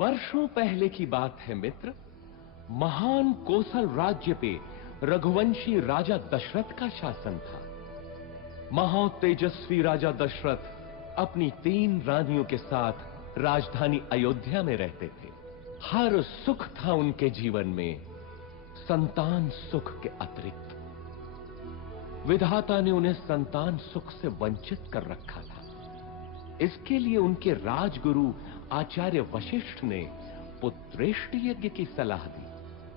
वर्षों पहले की बात है मित्र। महान कोसल राज्य पे रघुवंशी राजा दशरथ का शासन था। महातेजस्वी राजा दशरथ अपनी 3 रानियों के साथ राजधानी अयोध्या में रहते थे। हर सुख था उनके जीवन में, संतान सुख के अतिरिक्त। विधाता ने उन्हें संतान सुख से वंचित कर रखा था। इसके लिए उनके राजगुरु आचार्य वशिष्ठ ने पुत्रेष्टि यज्ञ की सलाह दी।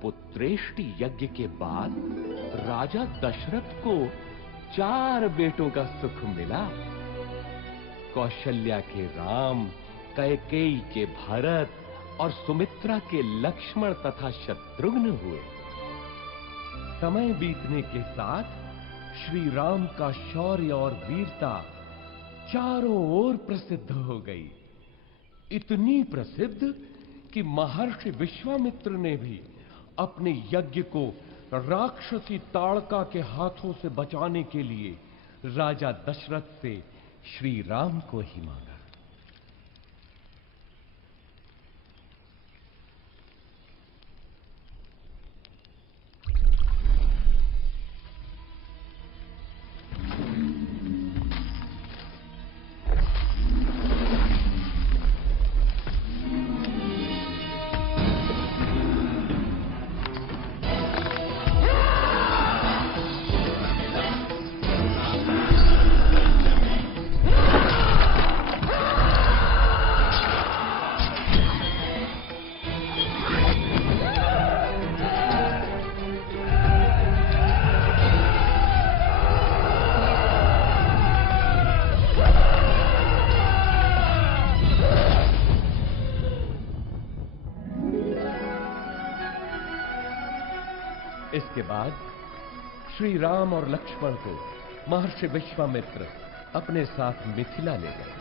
पुत्रेष्टि यज्ञ के बाद राजा दशरथ को 4 बेटों का सुख मिला। कौशल्या के राम, कैकेयी के भरत और सुमित्रा के लक्ष्मण तथा शत्रुघ्न हुए। समय बीतने के साथ श्री राम का शौर्य और वीरता चारों ओर प्रसिद्ध हो गई। इतनी प्रसिद्ध कि महर्षि विश्वामित्र ने भी अपने यज्ञ को राक्षसी ताड़का के हाथों से बचाने के लिए राजा दशरथ से श्री राम को ही मांगा। इसके बाद श्री राम और लक्ष्मण को महर्षि विश्वामित्र अपने साथ मिथिला ले गए,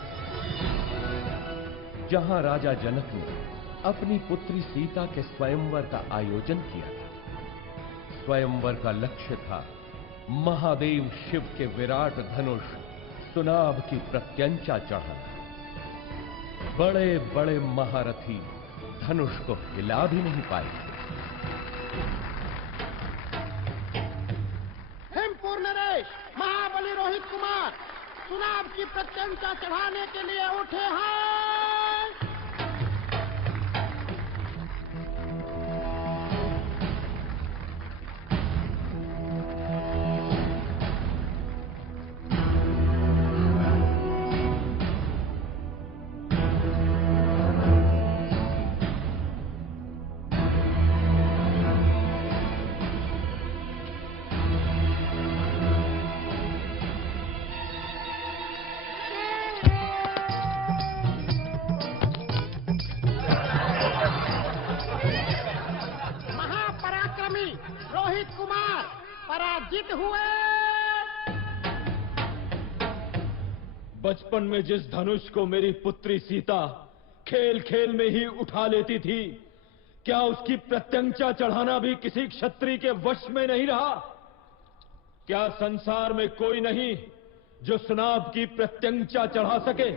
जहां राजा जनक ने अपनी पुत्री सीता के स्वयंवर का आयोजन किया था। स्वयंवर का लक्ष्य था महादेव शिव के विराट धनुष सुनाभ की प्रत्यंचा चढ़ाना। बड़े बड़े महारथी धनुष को हिला भी नहीं पाए। महाबली रोहित कुमार सुनाभ की प्रत्यंचा चढ़ाने के लिए उठे हैं। ललित कुमार पराजित हुए। बचपन में जिस धनुष को मेरी पुत्री सीता खेल खेल में ही उठा लेती थी, क्या उसकी प्रत्यंचा चढ़ाना भी किसी क्षत्रिय के वश में नहीं रहा? क्या संसार में कोई नहीं जो सुनाब की प्रत्यंचा चढ़ा सके?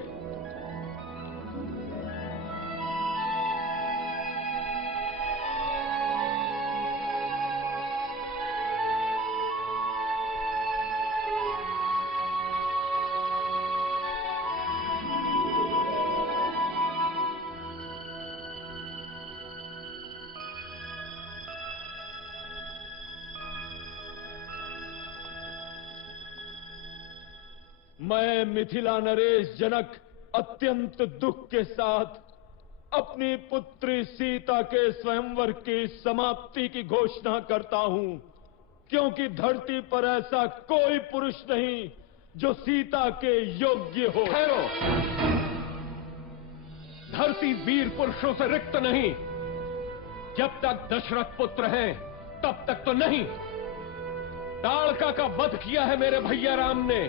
मैं मिथिला नरेश जनक अत्यंत दुख के साथ अपनी पुत्री सीता के स्वयंवर की समाप्ति की घोषणा करता हूं, क्योंकि धरती पर ऐसा कोई पुरुष नहीं जो सीता के योग्य हो। ठहरो। धरती वीर पुरुषों से रिक्त नहीं। जब तक दशरथ पुत्र हैं तब तक तो नहीं। ताड़का का वध किया है मेरे भैया राम ने।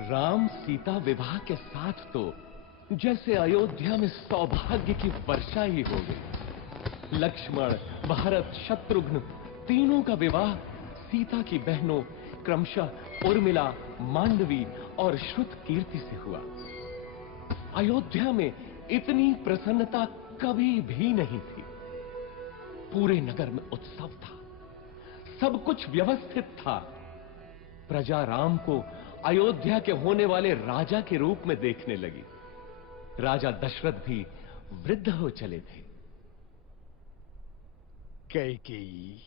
राम सीता विवाह के साथ तो जैसे अयोध्या में सौभाग्य की वर्षा ही हो गई। लक्ष्मण, भरत, शत्रुघ्न तीनों का विवाह सीता की बहनों क्रमशः उर्मिला, मांडवी और श्रुतकीर्ति से हुआ। अयोध्या में इतनी प्रसन्नता कभी भी नहीं थी। पूरे नगर में उत्सव था, सब कुछ व्यवस्थित था। प्रजा राम को अयोध्या के होने वाले राजा के रूप में देखने लगी। राजा दशरथ भी वृद्ध हो चले थे। कैकेयी,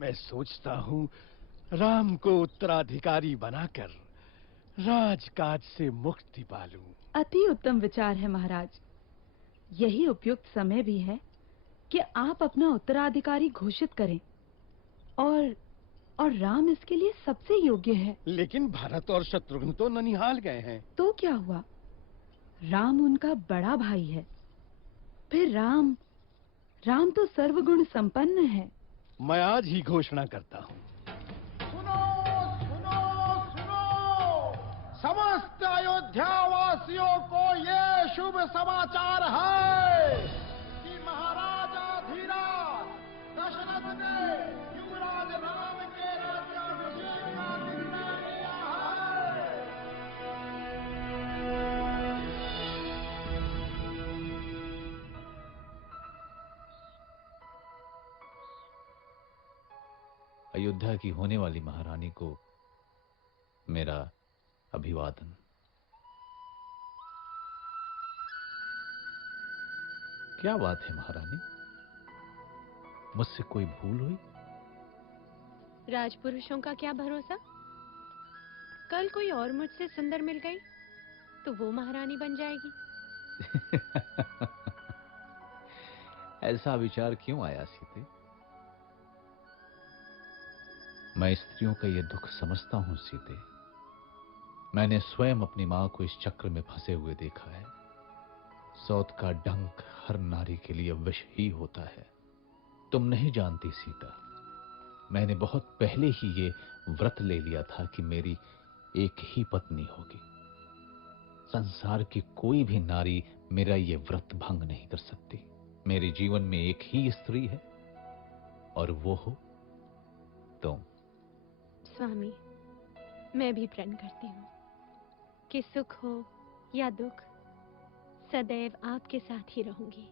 मैं सोचता हूं राम को उत्तराधिकारी बनाकर राजकाज से मुक्ति पालूं। अति उत्तम विचार है महाराज। यही उपयुक्त समय भी है कि आप अपना उत्तराधिकारी घोषित करें और राम इसके लिए सबसे योग्य है। लेकिन भरत और शत्रुघ्न तो ननिहाल गए हैं। तो क्या हुआ? राम उनका बड़ा भाई है। फिर राम तो सर्वगुण संपन्न है। मैं आज ही घोषणा करता हूँ। सुनो सुनो सुनो, समस्त अयोध्या वासियों को ये शुभ समाचार है कि महाराजा धीराज दशरथ ने युवराज राम के राज्याभिषेक का निर्णय लिया है। अयोध्या की होने वाली महारानी को मेरा अभिवादन। क्या बात है महारानी, मुझसे कोई भूल हुई? राजपुरुषों का क्या भरोसा? कल कोई और मुझसे सुंदर मिल गई तो वो महारानी बन जाएगी। ऐसा विचार क्यों आया सीते? मैं स्त्रियों का यह दुख समझता हूं सीते। मैंने स्वयं अपनी मां को इस चक्र में फंसे हुए देखा है। सौत का डंक हर नारी के लिए विष ही होता है। तुम नहीं जानती सीता, मैंने बहुत पहले ही ये व्रत ले लिया था कि मेरी एक ही पत्नी होगी। संसार की कोई भी नारी मेरा ये व्रत भंग नहीं कर सकती। मेरे जीवन में एक ही स्त्री है और वो हो तुम। स्वामी, मैं भी प्रण करती हूँ कि सुख हो या दुख, सदैव आपके साथ ही रहूंगी।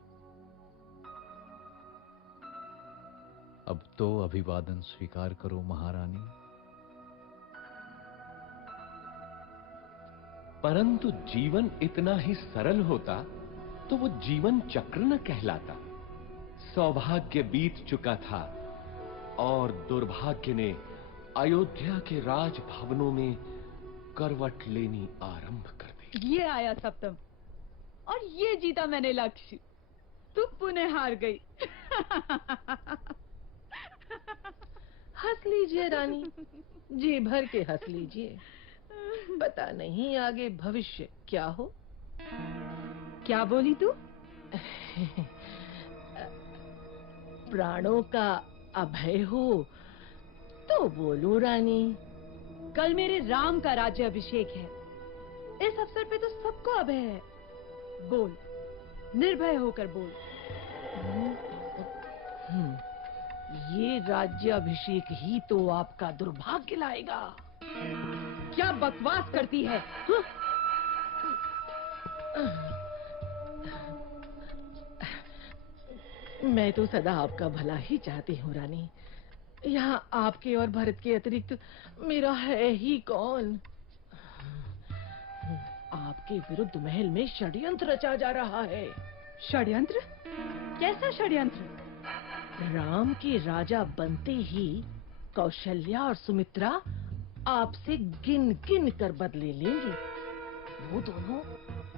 अब तो अभिवादन स्वीकार करो महारानी। परंतु जीवन इतना ही सरल होता तो वो जीवन चक्र न कहलाता। सौभाग्य बीत चुका था और दुर्भाग्य ने अयोध्या के राजभवनों में करवट लेनी आरंभ कर दी। ये आया सप्तम और ये जीता मैंने लक्ष्य। तुम पुनः हार गई। हंस लीजिए रानी, जी भर के हंस लीजिए। पता नहीं आगे भविष्य क्या हो। क्या बोली तू? प्राणों का अभय हो तो बोलूं रानी। कल मेरे राम का राज्य अभिषेक है। इस अवसर पे तो सबको अभय है। बोल, निर्भय होकर बोल। ये राज्य अभिषेक ही तो आपका दुर्भाग्य लाएगा। क्या बकवास करती है? मैं तो सदा आपका भला ही चाहती हूँ रानी। यहाँ आपके और भरत के अतिरिक्त मेरा है ही कौन। आपके विरुद्ध महल में षड्यंत्र रचा जा रहा है। षड्यंत्र? कैसा षड्यंत्र? राम के राजा बनते ही कौशल्या और सुमित्रा आपसे गिन गिन कर बदले लेंगे। वो दोनों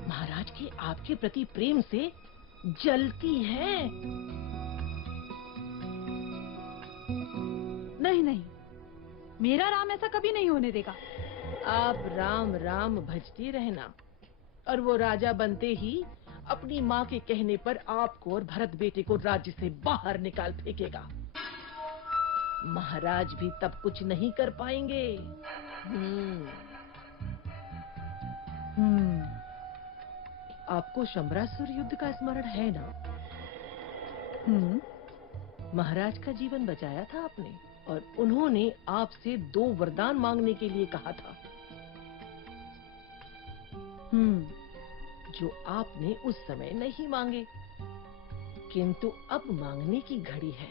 महाराज के आपके प्रति प्रेम से जलती हैं। नहीं नहीं, मेरा राम ऐसा कभी नहीं होने देगा। आप राम राम भजती रहना और वो राजा बनते ही अपनी माँ के कहने पर आपको और भरत बेटे को राज्य से बाहर निकाल फेंकेगा। महाराज भी तब कुछ नहीं कर पाएंगे। आपको शंबरासुर युद्ध का स्मरण है ना? महाराज का जीवन बचाया था आपने और उन्होंने आपसे 2 वरदान मांगने के लिए कहा था। जो आपने उस समय नहीं मांगे, किंतु अब मांगने की घड़ी है।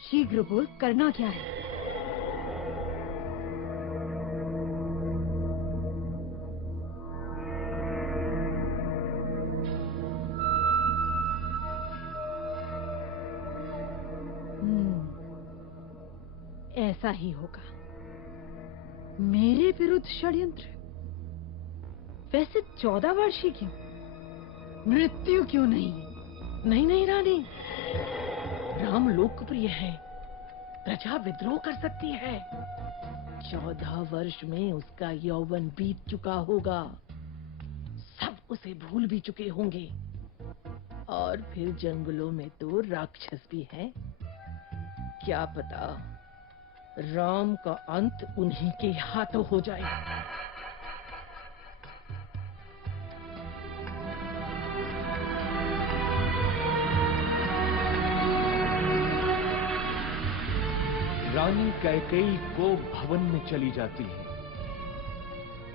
शीघ्र बोल, करना क्या है? ऐसा ही होगा। मेरे विरुद्ध षड्यंत्र? वैसे 14 वर्ष ही क्यों? मृत्यु क्यों नहीं? नहीं नहीं रानी, राम लोकप्रिय है, प्रजा विद्रोह कर सकती है। 14 वर्ष में उसका यौवन बीत चुका होगा। सब उसे भूल भी चुके होंगे। और फिर जंगलों में तो राक्षस भी हैं। क्या पता राम का अंत उन्हीं के हाथों हो जाए। रानी कैकेयी को भवन में चली जाती है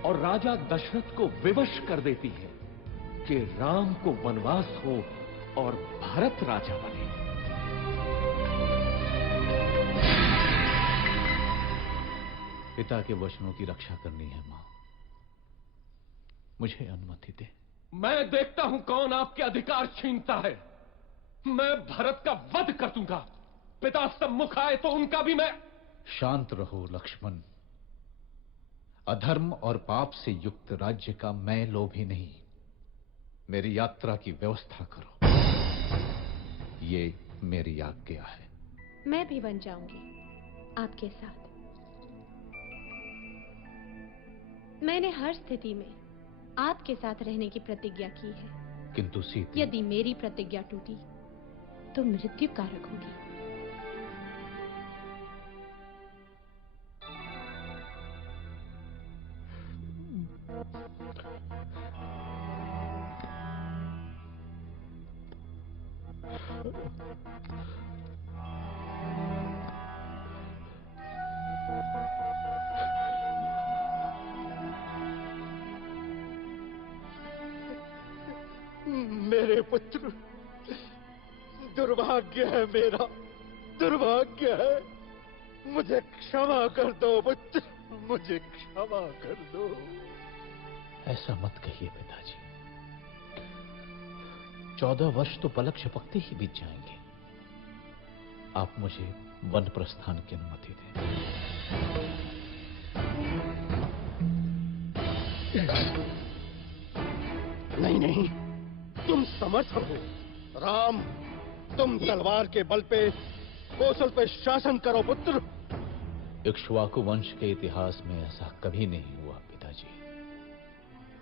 और राजा दशरथ को विवश कर देती है कि राम को वनवास हो और भरत राजा बने। पिता के वचनों की रक्षा करनी है मां। मुझे अनुमति दे। मैं देखता हूं कौन आपके अधिकार छीनता है। मैं भरत का वध कर दूंगा। पिता सम्मुख आए तो उनका भी मैं। शांत रहो लक्ष्मण। अधर्म और पाप से युक्त राज्य का मैं लोभी नहीं। मेरी यात्रा की व्यवस्था करो, ये मेरी आज्ञा है। मैं भी बन जाऊंगी आपके साथ। मैंने हर स्थिति में आपके साथ रहने की प्रतिज्ञा की है। किंतु सीता, यदि मेरी प्रतिज्ञा टूटी तो मृत्यु कारक होगी। मेरे पुत्र, दुर्भाग्य है मेरा, दुर्भाग्य है। मुझे क्षमा कर दो पुत्र, मुझे क्षमा कर दो। ऐसा मत कहिए पिताजी। 14 वर्ष तो पलक झपकते ही बीत जाएंगे। आप मुझे वन प्रस्थान की अनुमति दें। नहीं नहीं, तुम समर्थ हो। राम, तुम तलवार के बल पे कौशल पे शासन करो पुत्र। इक्ष्वाकु वंश के इतिहास में ऐसा कभी नहीं हुआ पिताजी।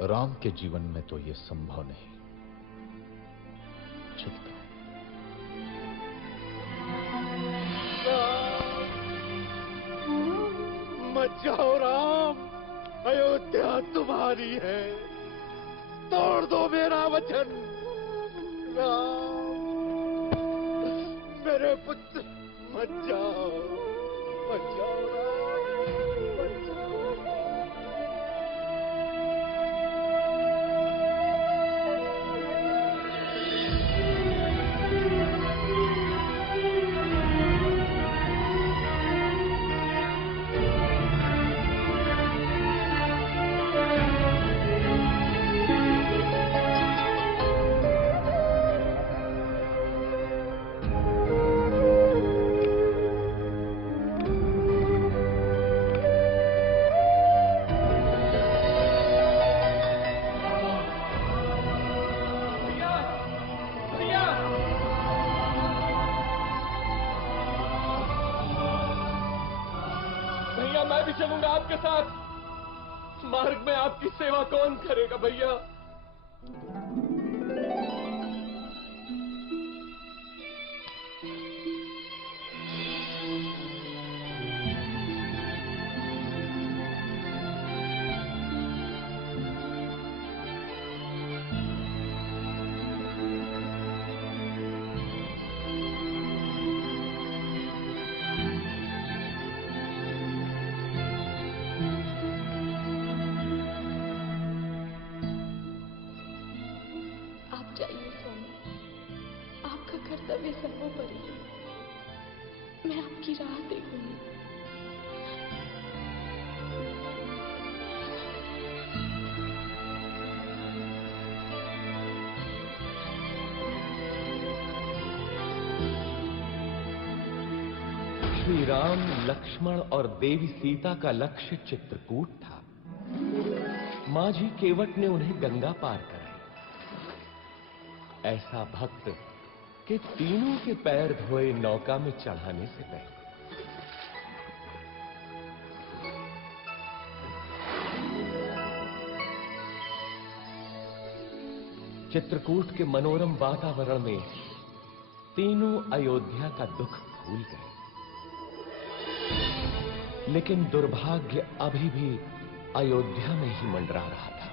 राम के जीवन में तो यह संभव नहीं। चुप मत जाओ राम, अयोध्या तुम्हारी है। तोड़ दो मेरा वचन। राम, मेरे पुत्र, मत जाओ, मत जाओ राम, मत जाओ। मैं भी चलूंगा आपके साथ। मार्ग में आपकी सेवा कौन करेगा भैया? कर्तव्य सर्वोपरि है। मैं आपकी राह देखूंगी। श्री राम, लक्ष्मण और देवी सीता का लक्ष्य चित्रकूट था। माझी केवट ने उन्हें गंगा पार कराई। ऐसा भक्त कि तीनों के पैर धोए नौका में चढ़ाने से पहले। चित्रकूट के मनोरम वातावरण में तीनों अयोध्या का दुख भूल गए। लेकिन दुर्भाग्य अभी भी अयोध्या में ही मंडरा रहा था।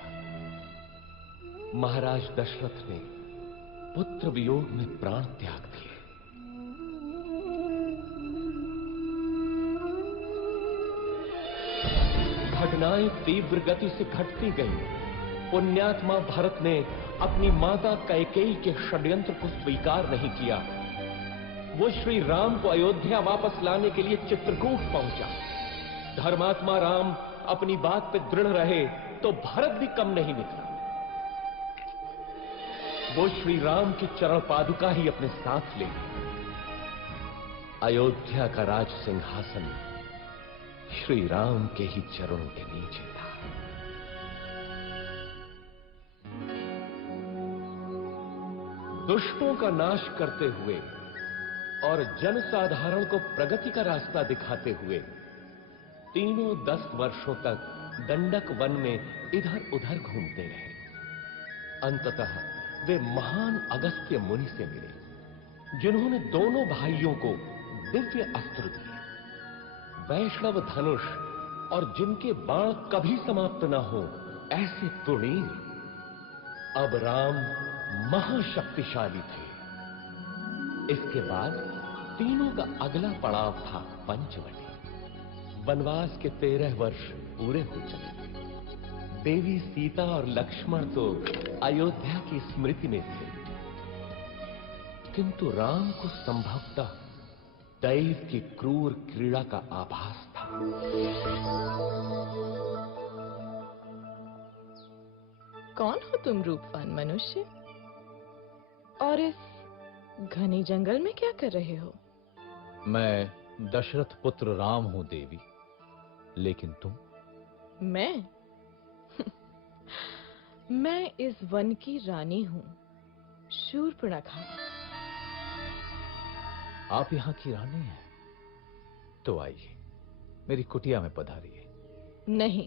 महाराज दशरथ ने पुत्र वियोग में प्राण त्याग दिए। घटनाएं तीव्र गति से घटती गईं। पुण्यात्मा भरत ने अपनी माता कैकेयी के षड्यंत्र को स्वीकार नहीं किया। वो श्री राम को अयोध्या वापस लाने के लिए चित्रकूट पहुंचा। धर्मात्मा राम अपनी बात पे दृढ़ रहे तो भरत भी कम नहीं निकला। वो श्री राम की चरण पादुका ही अपने साथ ले गए। अयोध्या का राज सिंहासन श्री राम के ही चरणों के नीचे था। दुष्टों का नाश करते हुए और जनसाधारण को प्रगति का रास्ता दिखाते हुए तीनों 10 वर्षों तक दंडक वन में इधर उधर घूमते रहे। अंततः वे महान अगस्त्य मुनि से मिले, जिन्होंने दोनों भाइयों को दिव्य अस्त्र दिए, वैष्णव धनुष, और जिनके बाण कभी समाप्त न हो ऐसे तुणीर। अब राम महाशक्तिशाली थे। इसके बाद तीनों का अगला पड़ाव था पंचवटी। वनवास के 13 वर्ष पूरे हो चले। देवी सीता और लक्ष्मण तो अयोध्या की स्मृति में थे, किंतु राम को संभवतः दैव की क्रूर क्रीड़ा का आभास था। कौन हो तुम रूपवान मनुष्य? और इस घने जंगल में क्या कर रहे हो? मैं दशरथ पुत्र राम हूं देवी, लेकिन तुम? मैं मैं इस वन की रानी हूं, शूर्पणखा। आप यहाँ की रानी हैं? तो आइए, मेरी कुटिया में पधारिए। नहीं,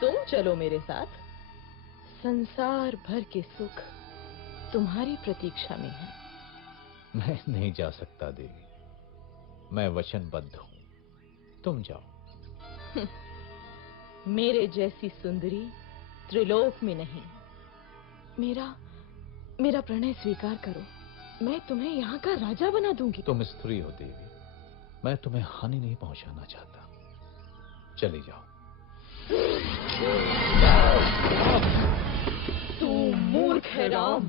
तुम चलो मेरे साथ। संसार भर के सुख तुम्हारी प्रतीक्षा में है। मैं नहीं जा सकता देवी, मैं वचनबद्ध हूं। तुम जाओ। मेरे जैसी सुंदरी त्रिलोक में नहीं। मेरा प्रणय स्वीकार करो, मैं तुम्हें यहाँ का राजा बना दूंगी। तुम स्त्री हो देवी, मैं तुम्हें हानि नहीं पहुंचाना चाहता। चली जाओ। तू मूर्ख है राम।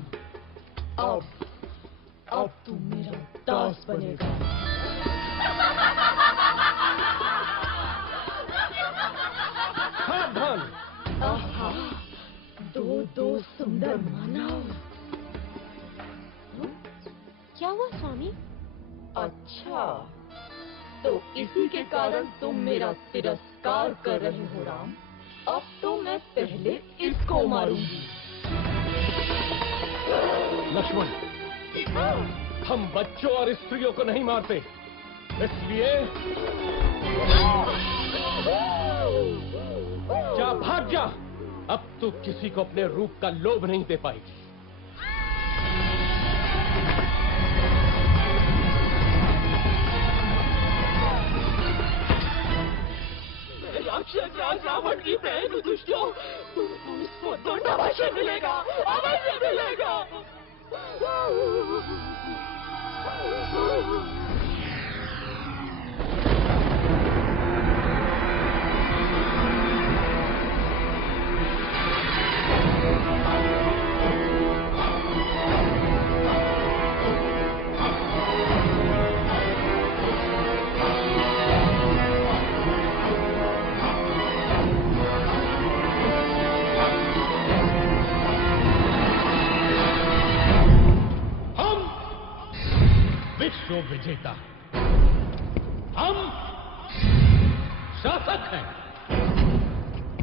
अब तू मेरा दास बनेगा। सावधान! आहा, दो सुंदर मानव। क्या हुआ स्वामी? अच्छा, तो इसी के कारण तुम मेरा तिरस्कार कर रहे हो राम। अब तो मैं पहले इसको मारूंगी। लक्ष्मण, हम बच्चों और स्त्रियों को नहीं मारते, इसलिए जा, भाग जा। अब तू किसी को अपने रूप का लोभ नहीं दे पाएगी। राक्षस राज रावण की बहन दुष्टों, उसको दंड अवश्य मिलेगा, अवश्य मिलेगा। विश्व विजेता हम शासक हैं,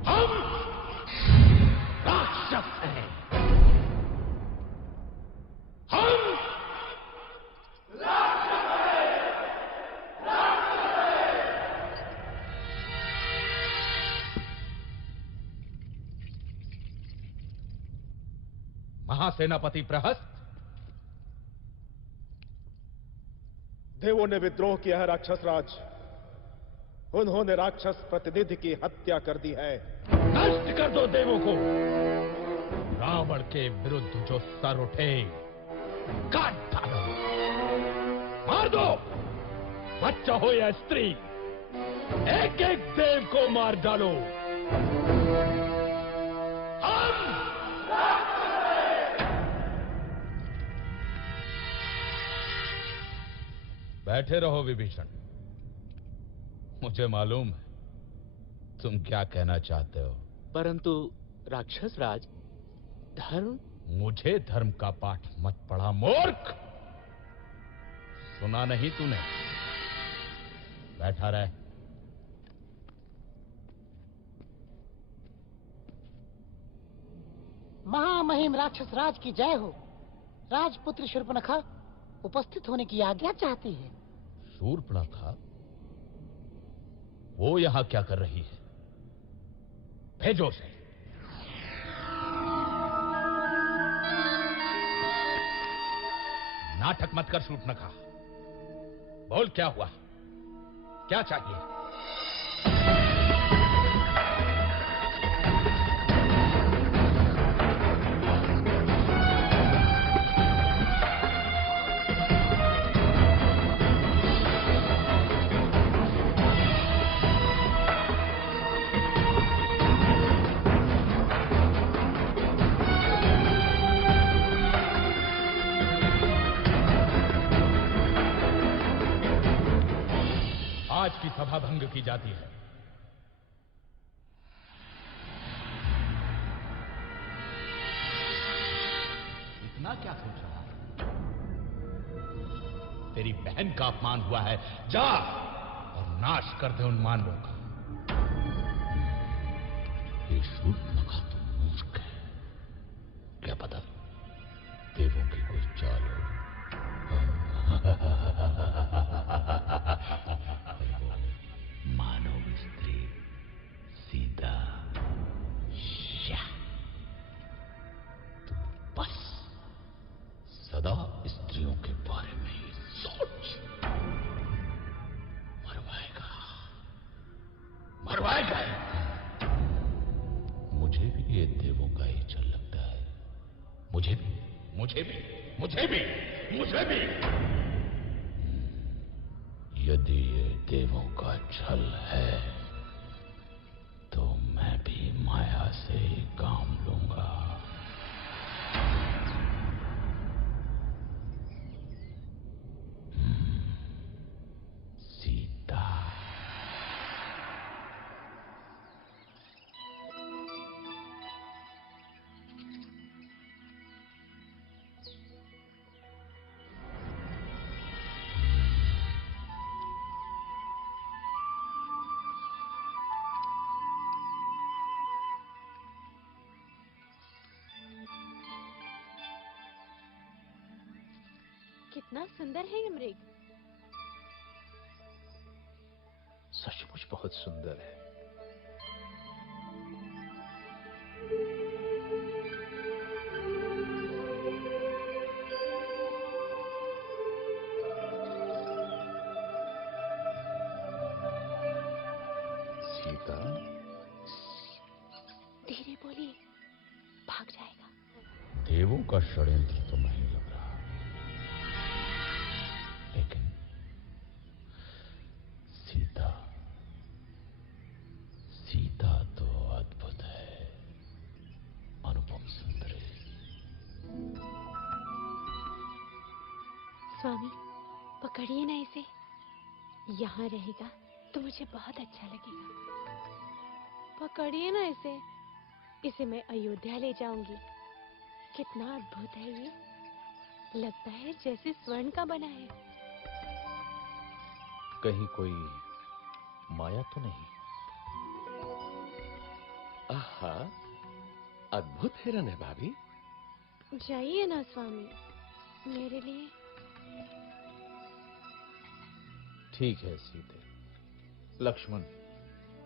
हम राक्षस हैं, हम महासेनापति प्रहस्त, देवों ने विद्रोह किया है राक्षस राज। उन्होंने राक्षस प्रतिनिधि की हत्या कर दी है। नष्ट कर दो देवों को। रावण के विरुद्ध जो सर उठे काट डालो, मार दो। बच्चा हो या स्त्री, एक एक देव को मार डालो। बैठे रहो विभीषण, मुझे मालूम है तुम क्या कहना चाहते हो। परंतु राक्षस राज, धर्म। मुझे धर्म का पाठ मत पढ़ा मूर्ख। सुना नहीं तूने? बैठा रहे। महामहिम राक्षस राज की जय हो। राजपुत्र शूर्पणखा उपस्थित होने की आज्ञा चाहती है। शूर्पणखा? वो यहां क्या कर रही है? भेजो उसे। नाटक मत कर शूर्पणखा। बोल क्या हुआ? क्या चाहिए? आज की सभा भंग की जाती है। इतना क्या सोच रहा है? तेरी बहन का अपमान हुआ है, जा और नाश कर दे उन मानवों का। ये शूर्पणखा तो मूर्ख है। क्या पता देवों की कोई चाल हो। मानव स्त्री सीता, तू बस सदा स्त्रियों के बारे में ही सोच। मरवाएगा, मरवाएगा। मुझे भी ये देवों का ही चल लगता है। मुझे भी, मुझे भी, मुझे भी, मुझे भी। यदि ये देवों का छल है तो मैं भी माया से ही काम लूंगा। सीता। कितना सुंदर है ये मृग। सचमुच बहुत सुंदर है। सीता, धीरे बोलिए, भाग जाएगा। देवों का षड्यंत्र तो नहीं लग रहा, लेकिन सीता, सीता तो अद्भुत है, अनुपम सुंदरी। स्वामी, पकड़िए ना इसे। यहाँ रहेगा तो मुझे बहुत अच्छा लगेगा। पकड़िए ना इसे। इसे मैं अयोध्या ले जाऊंगी। कितना अद्भुत है ये। लगता है जैसे स्वर्ण का बना है। कहीं कोई माया तो नहीं? आहा, अद्भुत हिरन है भाभी। जाइए ना स्वामी, मेरे लिए। ठीक है सीते। लक्ष्मण,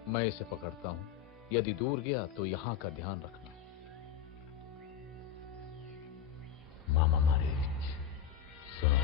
मैं इसे पकड़ता हूं। यदि दूर गया तो यहां का ध्यान रखना। मामा मारे, सुनो।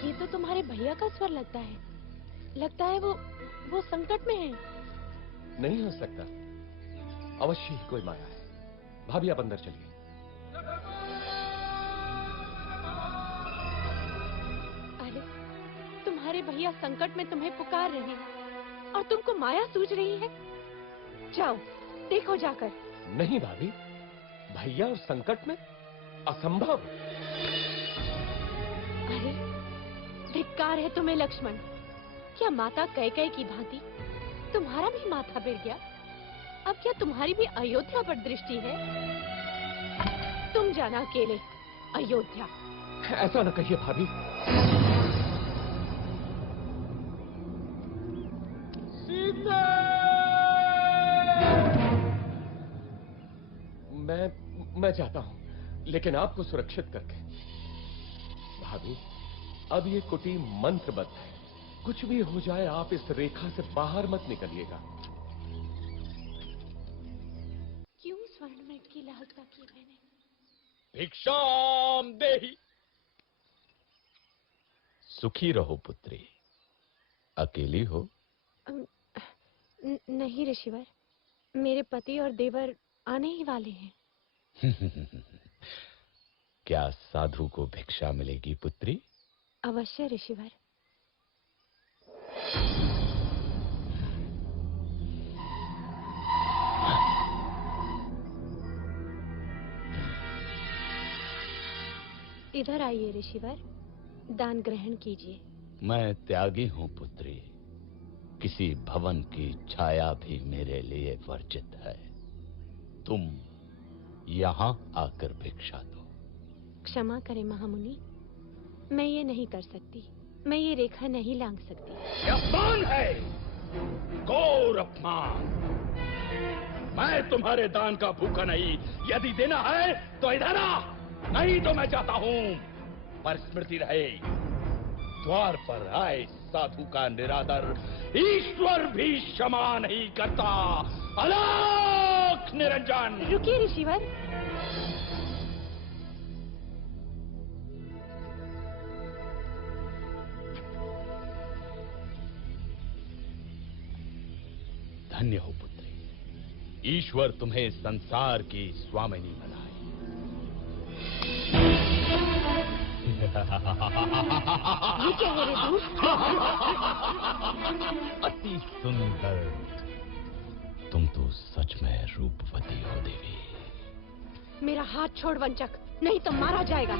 ये तो तुम्हारे भैया का स्वर लगता है वो संकट में है। नहीं हो सकता, अवश्य ही कोई माया है। भाभी आप अंदर चलिए। अरे तुम्हारे भैया संकट में तुम्हें पुकार रहे हैं और तुमको माया सूझ रही है। जाओ देखो जाकर। नहीं भाभी, भैया और संकट में असंभव। अरे धिक्कार है तुम्हें लक्ष्मण। क्या माता कैकेयी की भांति तुम्हारा भी माथा गिर गया? अब क्या तुम्हारी भी अयोध्या पर दृष्टि है? तुम जाना अकेले अयोध्या। ऐसा न कहिए भाभी। मैं जाता हूं, लेकिन आपको सुरक्षित करके। भाभी, अब ये कुटी मंत्रबद्ध है। कुछ भी हो जाए आप इस रेखा से बाहर मत निकलिएगा। क्यों स्वर्ण की लालसा की मैंने? भिक्षाम देहि। सुखी रहो पुत्री। अकेली हो? नहीं ऋषिवर, मेरे पति और देवर आने ही वाले हैं। क्या साधु को भिक्षा मिलेगी पुत्री? अवश्य ऋषिवर। इधर आइए ऋषिवर, दान ग्रहण कीजिए। मैं त्यागी हूं पुत्री। किसी भवन की छाया भी मेरे लिए वर्जित है। तुम यहाँ आकर भिक्षा दो। क्षमा करें महामुनि, मैं ये नहीं कर सकती। मैं ये रेखा नहीं लांघ सकती। यह अपमान है, घोर अपमान। मैं तुम्हारे दान का भूखा नहीं। यदि देना है तो इधर आ, नहीं तो मैं जाता हूँ। पर स्मृति रहे, द्वार पर आए साधु का निरादर ईश्वर भी क्षमा नहीं करता। अलौक निरंजन। रुकिए ऋषिवर। धन्य हो पुत्री, ईश्वर तुम्हें संसार की स्वामिनी बनाए। ये क्या है रे दूर? अति सुंदर। तुम तो सच में रूपवती हो देवी। मेरा हाथ छोड़ वंचक, नहीं तो मारा जाएगा।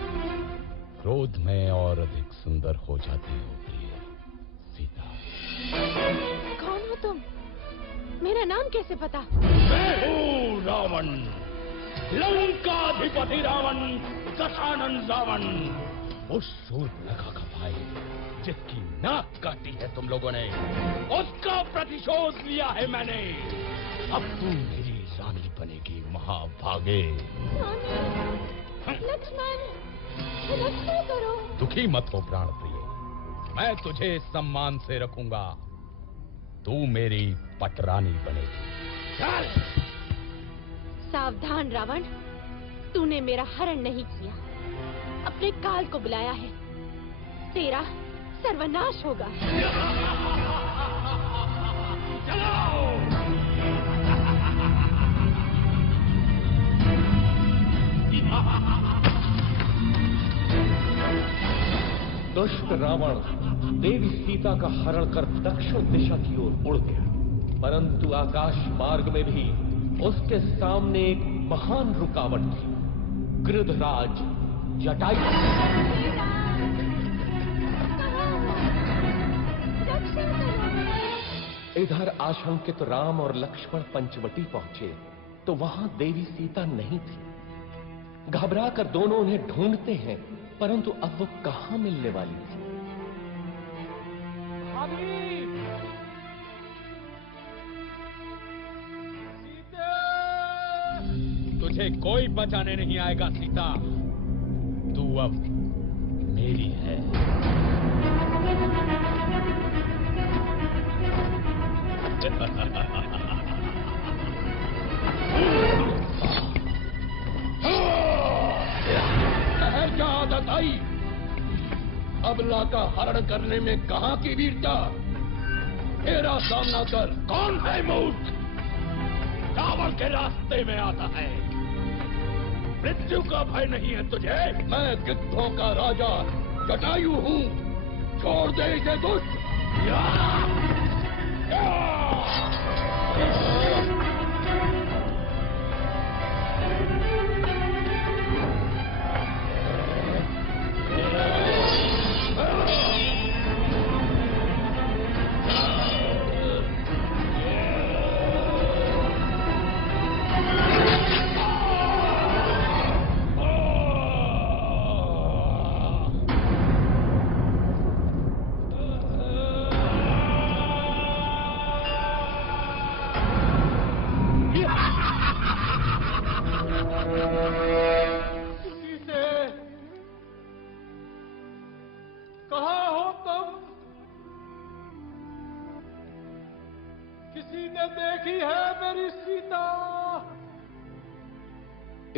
क्रोध में और अधिक सुंदर हो जाती हो प्रिय सीता। कौन हो तुम? मेरा नाम कैसे पता? मैं हूँ रावण, लंकाधिपति रावण, दशानन रावण। उस शूर्पणखा का भाई जिसकी नाक काटी है तुम लोगों ने, उसका प्रतिशोध लिया है मैंने। अब तुम मेरी रानी बनेगी महाभागे। लक्ष्मण, रक्षा करो। दुखी मत हो प्राण प्रिय, मैं तुझे सम्मान से रखूंगा। तू मेरी पटरानी बनेगी। चल। सावधान रावण, तूने मेरा हरण नहीं किया, अपने काल को बुलाया है। तेरा सर्वनाश होगा। दुष्ट रावण देवी सीता का हरण कर दक्षिण दिशा की ओर उड़ गया, परंतु आकाश मार्ग में भी उसके सामने एक महान रुकावट थी। गृधराज जटायु। इधर आशंकित राम और लक्ष्मण पंचवटी पहुंचे तो वहां देवी सीता नहीं थी। घबराकर दोनों उन्हें ढूंढते हैं, परंतु अब वो कहां मिलने वाली थी। तुझे कोई बचाने नहीं आएगा सीता। तू अब मेरी है। आई। अबला का हरण करने में कहां की वीरता? मेरा सामना कर। कौन है मूर्ख? कावड़ के रास्ते में आता है। मृत्यु का भय नहीं है तुझे? मैं गिद्धों का राजा जटायु हूं। छोड़ दे इसे दुष्ट। या!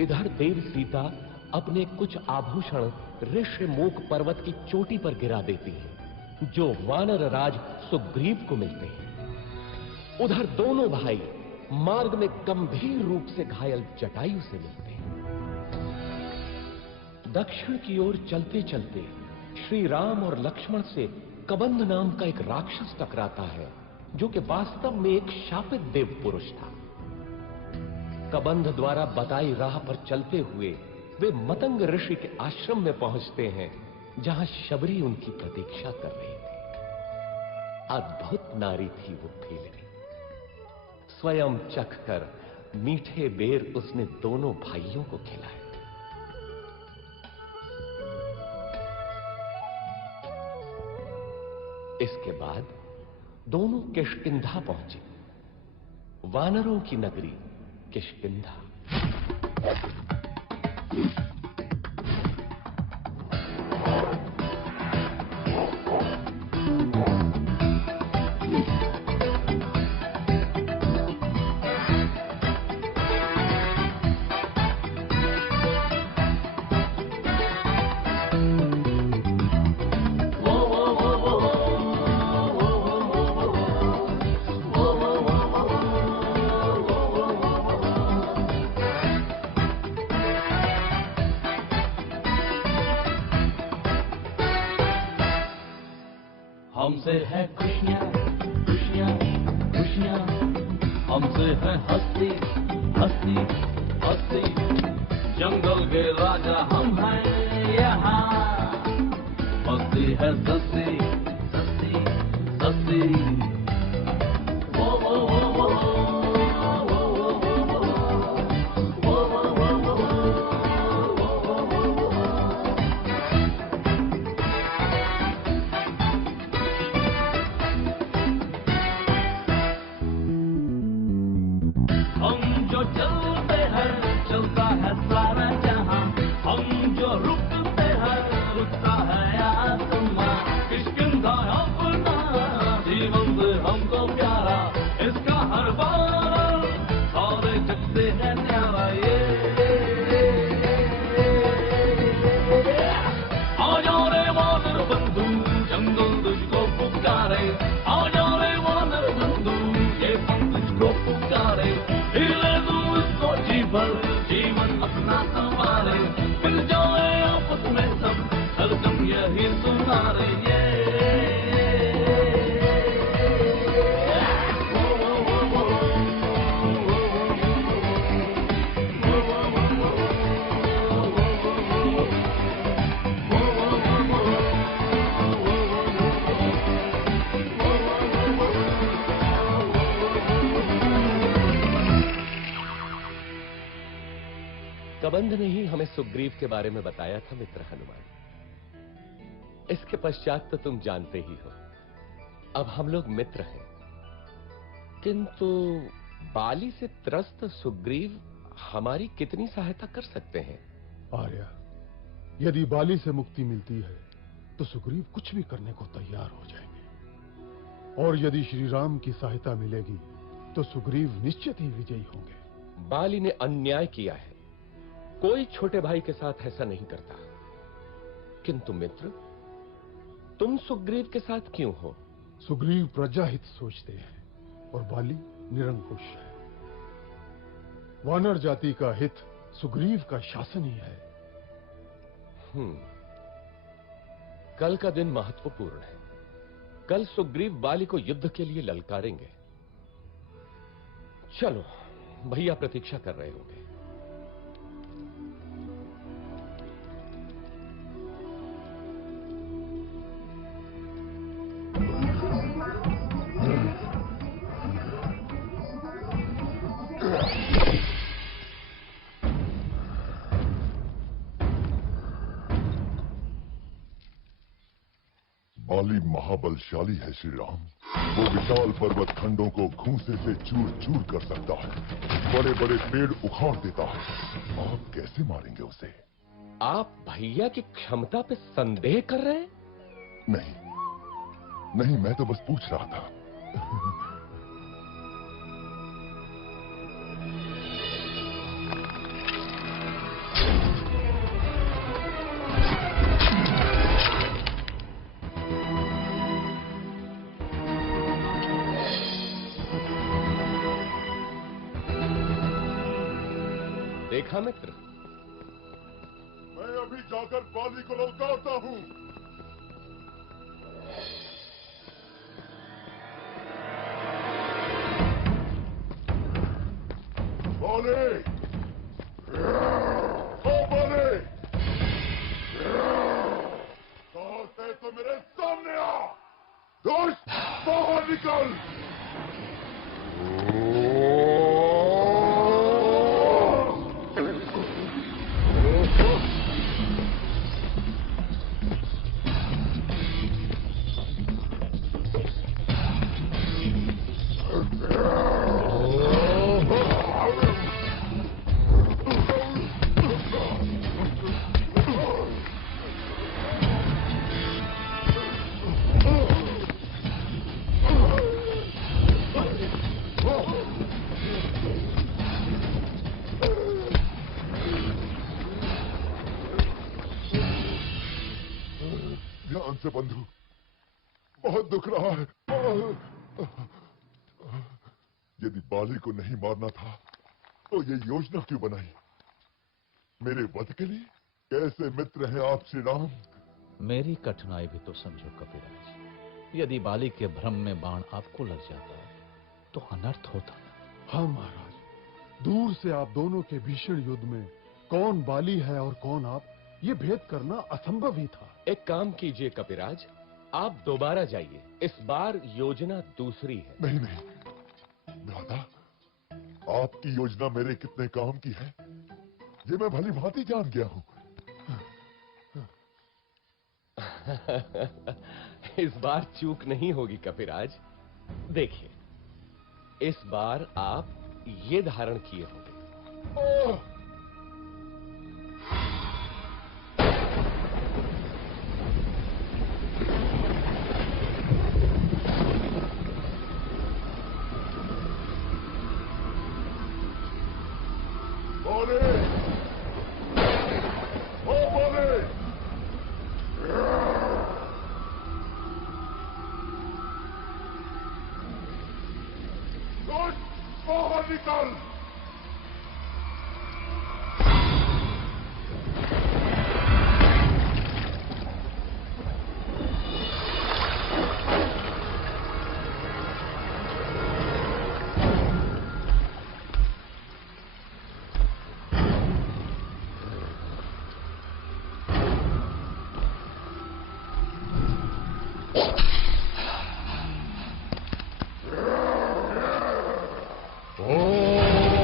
इधर देव सीता अपने कुछ आभूषण ऋषिमुख पर्वत की चोटी पर गिरा देती है, जो वानर राज सुग्रीव को मिलते हैं। उधर दोनों भाई मार्ग में गंभीर रूप से घायल जटायु से मिलते हैं। दक्षिण की ओर चलते चलते श्री राम और लक्ष्मण से कबंध नाम का एक राक्षस टकराता है, जो कि वास्तव में एक शापित देव पुरुष था। कबंध द्वारा बताई राह पर चलते हुए वे मतंग ऋषि के आश्रम में पहुंचते हैं, जहां शबरी उनकी प्रतीक्षा कर रही थी। अद्भुत नारी थी वो भेलरी। स्वयं चखकर मीठे बेर उसने दोनों भाइयों को खिलाए। इसके बाद दोनों किष्किंधा पहुंचे, वानरों की नगरी किष्किंधा। हमसे है खुशियाँ खुशियाँ खुशियाँ, हमसे है हस्ती हस्ती हस्ती। जंगल के राजा हम हैं यहाँ, मस्ती है सस्ती सस्ती सस्ती। वो वो वो वो वो वो वो वो वो वो। चलते हैं चलता है सारा जहां, हम जो रुकते हैं रुकता है आसमां। किष्किंधा अपना जीवन से हमको प्यारा, इसका हर बार सारे जग से है न्यारा। ये आ जाओ रे वानर बंधु, जंगल तुझको पुकारे। आ जाओ रे वानर बंधु, ये पंख तुझको पुकारे। जीवन अपना संवारे, मिल जाए आपस में सब, हरदम यही सुनारे। कबंध ने ही हमें सुग्रीव के बारे में बताया था मित्र हनुमान। इसके पश्चात तो तुम जानते ही हो, अब हम लोग मित्र हैं। किंतु बाली से त्रस्त सुग्रीव हमारी कितनी सहायता कर सकते हैं? आर्या, यदि बाली से मुक्ति मिलती है तो सुग्रीव कुछ भी करने को तैयार हो जाएंगे, और यदि श्री राम की सहायता मिलेगी तो सुग्रीव निश्चित ही विजयी होंगे। बाली ने अन्याय किया है, कोई छोटे भाई के साथ ऐसा नहीं करता। किंतु मित्र, तुम सुग्रीव के साथ क्यों हो? सुग्रीव प्रजाहित सोचते हैं और बाली निरंकुश है। वानर जाति का हित सुग्रीव का शासन ही है। कल का दिन महत्वपूर्ण है। कल सुग्रीव बाली को युद्ध के लिए ललकारेंगे। चलो, भैया प्रतीक्षा कर रहे होंगे। बाली महाबलशाली है श्री राम। वो विशाल पर्वत खंडों को घूंसे से चूर चूर कर सकता है, बड़े बड़े पेड़ उखाड़ देता है। आप कैसे मारेंगे उसे? आप भैया की क्षमता पे संदेह कर रहे हैं? नहीं, मैं तो बस पूछ रहा था। देखा मित्र, मैं अभी जाकर बाली को ललकारता हूं। बाली, ओ बाली, साहस है तो मेरे सामने आ। दुष्ट, बाहर निकल। ध्यान से बंधु, बहुत दुख रहा है। यदि बाली को नहीं मारना था तो ये योजना क्यों बनाई? मेरे वध के लिए? कैसे मित्र हैं आप श्री राम? मेरी कठिनाई भी तो समझो कपिराज। यदि बाली के भ्रम में बाण आपको लग जाता तो अनर्थ होता। हाँ महाराज, दूर से आप दोनों के भीषण युद्ध में कौन बाली है और कौन आप, ये भेद करना असंभव ही था। एक काम कीजिए कपिराज, आप दोबारा जाइए। इस बार योजना दूसरी है। नहीं, भ्राता, आपकी योजना मेरे कितने काम की है ये मैं भली भांति जान गया हूं। इस बार चूक नहीं होगी कपिराज। देखिए, इस बार आप ये धारण किए होंगे। बाहर निकल। Oh!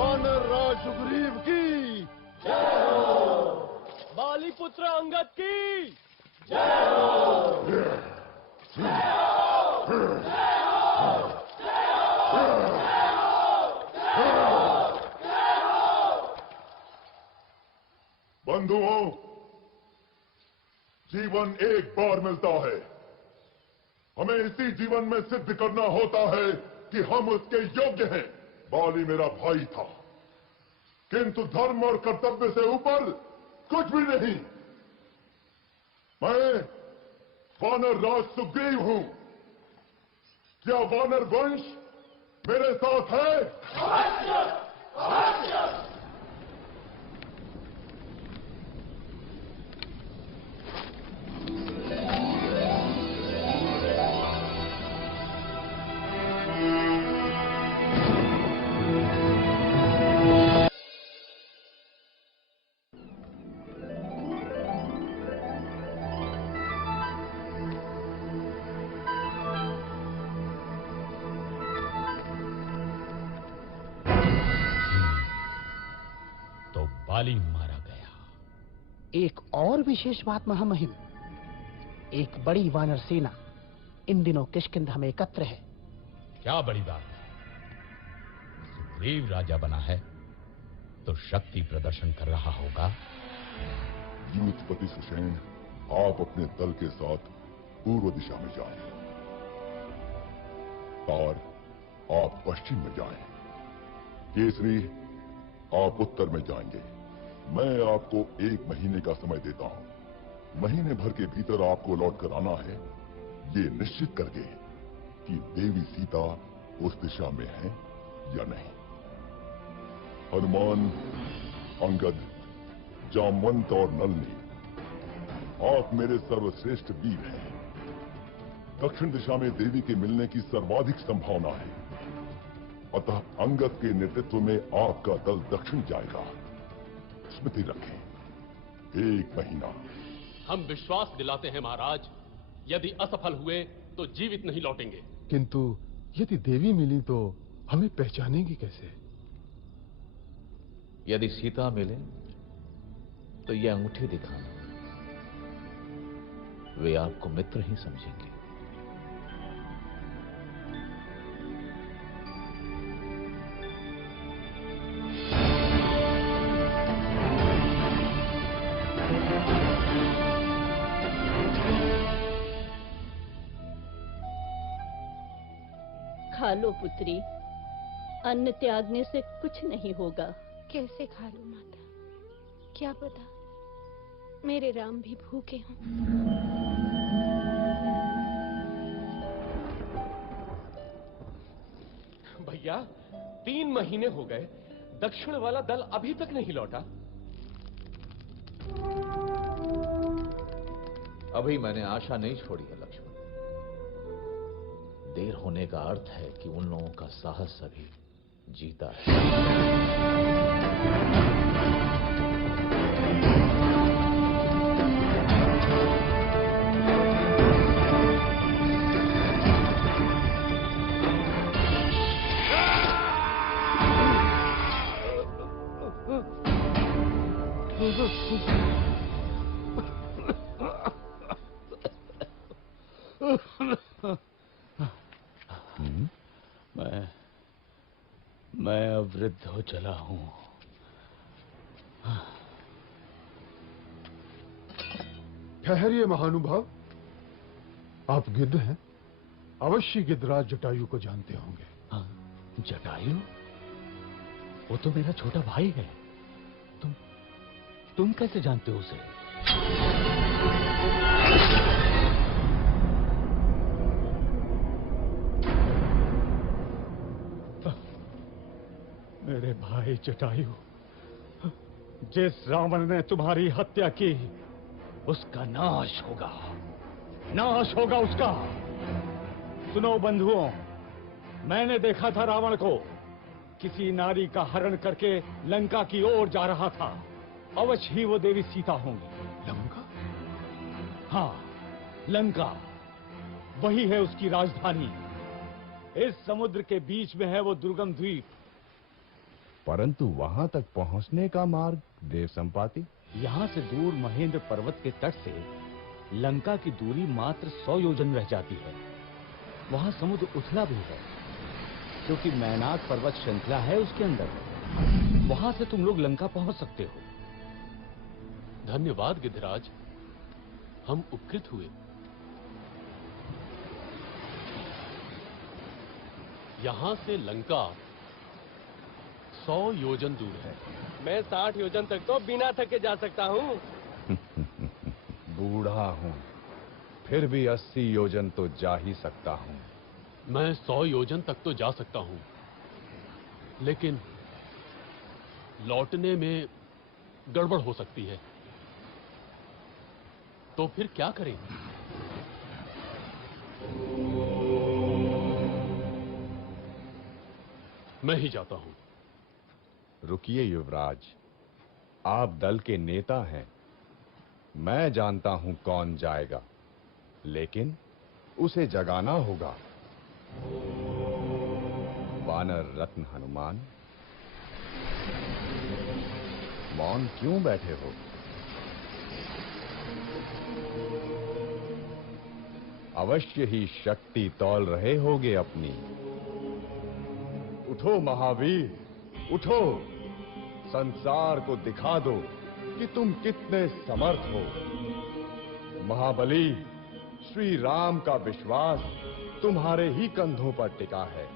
वानर राज सुग्रीव की जय हो। बाली पुत्र अंगद की बंधुओं, जीवन एक बार मिलता है। हमें इसी जीवन में सिद्ध करना होता है कि हम उसके योग्य हैं। बाली मेरा भाई था, किंतु धर्म और कर्तव्य से ऊपर कुछ भी नहीं। मैं वानर राज सुग्रीव हूं। क्या वानर वंश मेरे साथ है? बाली मारा गया। एक और विशेष बात महामहिम, एक बड़ी वानर सेना इन दिनों किष्किंधा में एकत्र है। क्या बड़ी बात है? सुग्रीव राजा बना है तो शक्ति प्रदर्शन कर रहा होगा। यूथपति सुषेण, आप अपने दल के साथ पूर्व दिशा में जाएं। तार, आप पश्चिम में जाएं। केसरी, आप उत्तर में जाएंगे। मैं आपको 1 महीने का समय देता हूं। महीने भर के भीतर आपको लौट कर आना है, ये निश्चित करके कि देवी सीता उस दिशा में है या नहीं। हनुमान, अंगद, जामवंत और नलनी, आप मेरे सर्वश्रेष्ठ वीर हैं। दक्षिण दिशा में देवी के मिलने की सर्वाधिक संभावना है, अतः अंगद के नेतृत्व में आपका दल दक्षिण जाएगा। स्मृति रखें, 1 महीना। हम विश्वास दिलाते हैं महाराज, यदि असफल हुए तो जीवित नहीं लौटेंगे। किंतु यदि देवी मिली तो हमें पहचानेंगी कैसे? यदि सीता मिले तो ये अंगूठी दिखाना, वे आपको मित्र ही समझेंगे। खा लो पुत्री, अन्न त्यागने से कुछ नहीं होगा। कैसे खा लूं माता? क्या पता मेरे राम भी भूखे हों। भैया, 3 महीने हो गए, दक्षिण वाला दल अभी तक नहीं लौटा। अभी मैंने आशा नहीं छोड़ी है लक्ष्मण। देर होने का अर्थ है कि उन लोगों का साहस अभी जीता है। मैं अब वृद्ध हो चला हूं। ठहरिए महानुभाव, आप गिद्ध हैं, अवश्य गिद्धराज जटायु को जानते होंगे। हाँ, जटायु? वो तो मेरा छोटा भाई है। तुम कैसे जानते हो उसे? मेरे भाई जटायु, जिस रावण ने तुम्हारी हत्या की, उसका नाश होगा, नाश होगा उसका। सुनो बंधुओं, मैंने देखा था रावण को किसी नारी का हरण करके लंका की ओर जा रहा था। अवश्य ही वो देवी सीता होंगी। लंका? हाँ, लंका, वही है उसकी राजधानी। इस समुद्र के बीच में है वो दुर्गम द्वीप। परंतु वहां तक पहुंचने का मार्ग देव संपाति? यहां से दूर महेंद्र पर्वत के तट से लंका की दूरी मात्र 100 योजन रह जाती है। वहां समुद्र उथला भी है, क्योंकि मैनाक पर्वत श्रृंखला है उसके अंदर। वहां से तुम लोग लंका पहुंच सकते हो। धन्यवाद गिद्धराज, हम उपकृत हुए। यहां से लंका 100 योजन दूर है। मैं 60 योजन तक तो बिना थके जा सकता हूँ। बूढ़ा हूँ, फिर भी 80 योजन तो जा ही सकता हूँ। मैं 100 योजन तक तो जा सकता हूँ, लेकिन लौटने में गड़बड़ हो सकती है। तो फिर क्या करें? मैं ही जाता हूं। रुकिए युवराज, आप दल के नेता हैं। मैं जानता हूं कौन जाएगा, लेकिन उसे जगाना होगा। वानर रत्न हनुमान, मौन क्यों बैठे हो? अवश्य ही शक्ति तौल रहे होगे अपनी। उठो महावीर, उठो, संसार को दिखा दो कि तुम कितने समर्थ हो। महाबली, श्री राम का विश्वास तुम्हारे ही कंधों पर टिका है।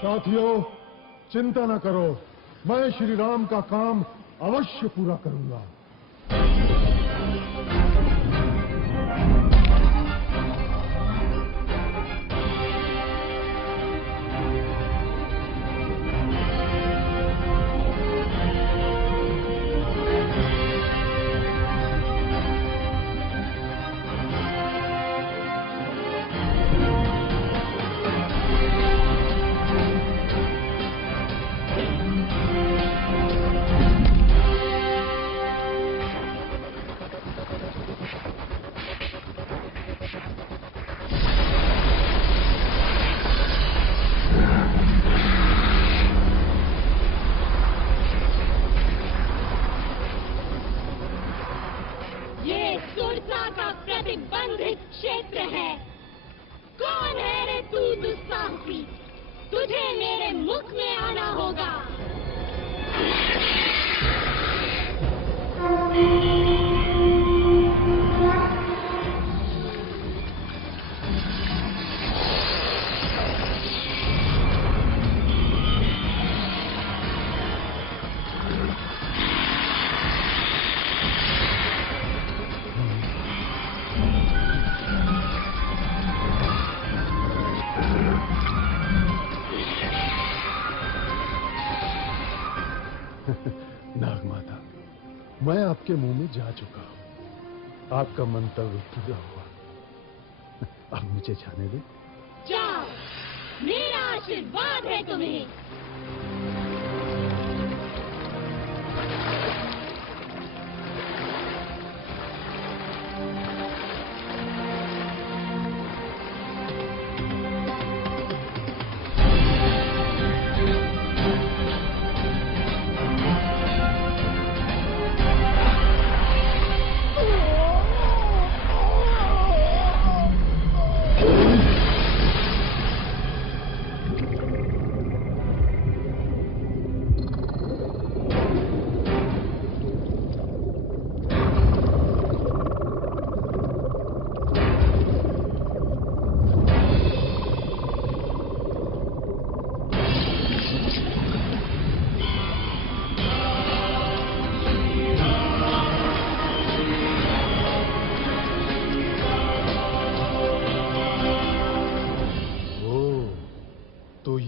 साथियों, चिंता न करो, मैं श्री राम का काम अवश्य पूरा करूंगा। प्रतिबंधित क्षेत्र है। कौन है रे तू दुस्साहसी? तुझे मेरे मुख में आना होगा। नागमाता, मैं आपके मुंह में जा चुका हूं। आपका मंतव्य पूरा हुआ। अब मुझे जाने दे। जाओ, मेरा आशीर्वाद है तुम्हें।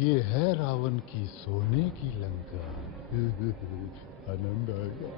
ये है रावण की सोने की लंका। आनंद आ गया।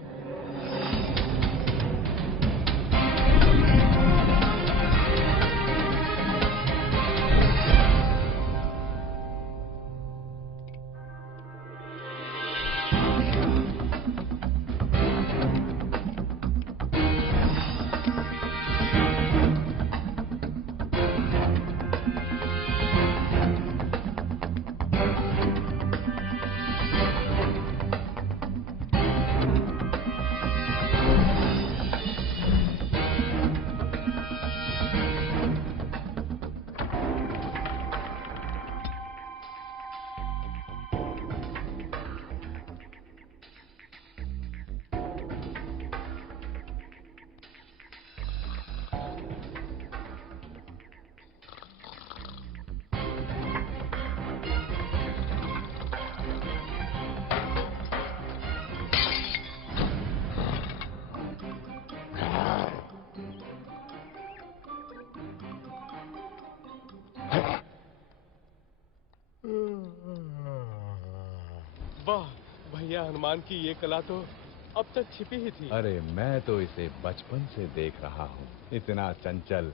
वाह भैया, हनुमान की ये कला तो अब तक छिपी ही थी। अरे मैं तो इसे बचपन से देख रहा हूँ। इतना चंचल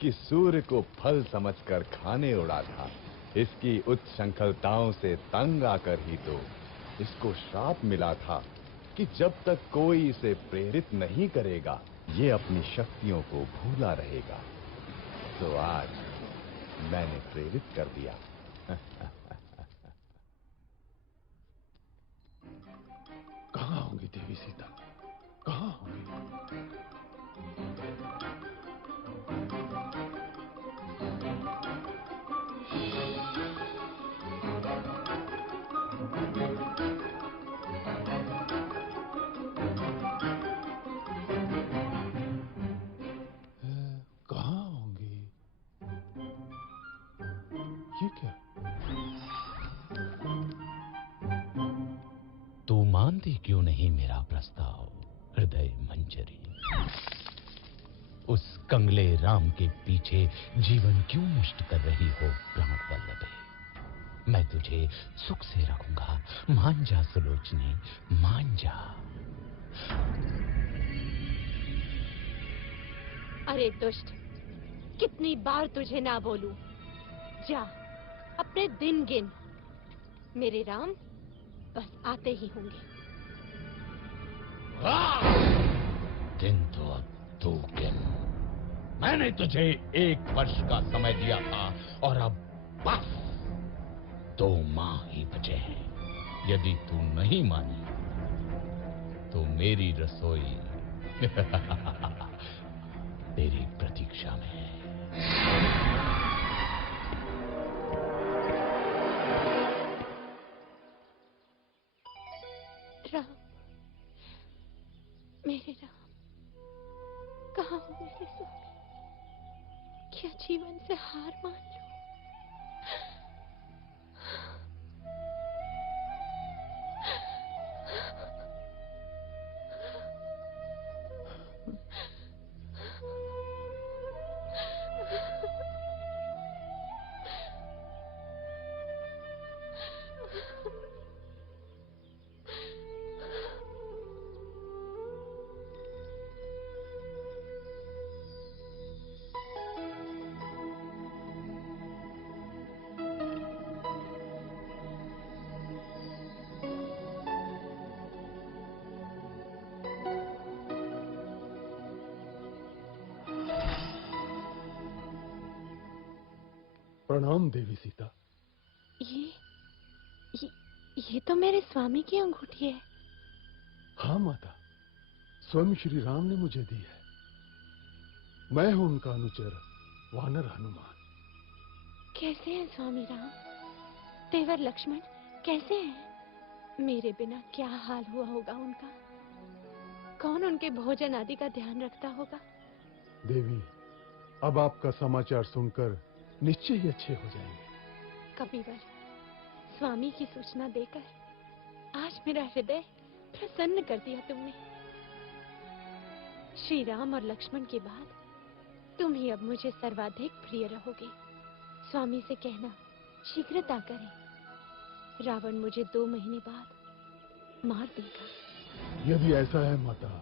कि सूर्य को फल समझकर खाने उड़ा था। इसकी उच्छृंखलताओं से तंग आकर ही तो इसको श्राप मिला था कि जब तक कोई इसे प्रेरित नहीं करेगा ये अपनी शक्तियों को भूला रहेगा। तो आज मैंने प्रेरित कर दिया। कहाँ होंगी देवी सीता? कहाँ होंगी? कहाँ होंगी? ये क्या? तू मानती क्यों नहीं मेरा प्रस्ताव हृदय मंजरी? उस कंगले राम के पीछे जीवन क्यों नष्ट कर रही हो प्राण वल्लभे? मैं तुझे सुख से रखूंगा। मान जा सुलोचनी, मान जा। अरे दुष्ट, कितनी बार तुझे ना बोलूं? जा अपने दिन गिन। मेरे राम बस आते ही होंगे। दिन तो अब तू गिन। मैंने तुझे 1 वर्ष का समय दिया था और अब बस 2 माह ही बचे हैं। यदि तू नहीं मानी तो मेरी रसोई तेरी प्रतीक्षा में है। राम, मेरे राम, कहाँ हो मेरे स्वामी? क्या जीवन से हार मान लो? प्रणाम देवी सीता। ये तो मेरे स्वामी की अंगूठी है। हाँ माता, स्वयं श्री राम ने मुझे दी है। मैं हूं उनका अनुचर वानर हनुमान। कैसे हैं स्वामी राम? तेवर लक्ष्मण कैसे हैं? मेरे बिना क्या हाल हुआ होगा उनका? कौन उनके भोजन आदि का ध्यान रखता होगा? देवी, अब आपका समाचार सुनकर निश्चय ही अच्छे हो जाएंगे। कपिवर, स्वामी की सूचना देकर आज मेरा हृदय प्रसन्न कर दिया तुमने। श्री राम और लक्ष्मण के बाद तुम ही अब मुझे सर्वाधिक प्रिय रहोगे। स्वामी से कहना शीघ्रता करें। रावण मुझे 2 महीने बाद मार देगा। यदि ऐसा है माता,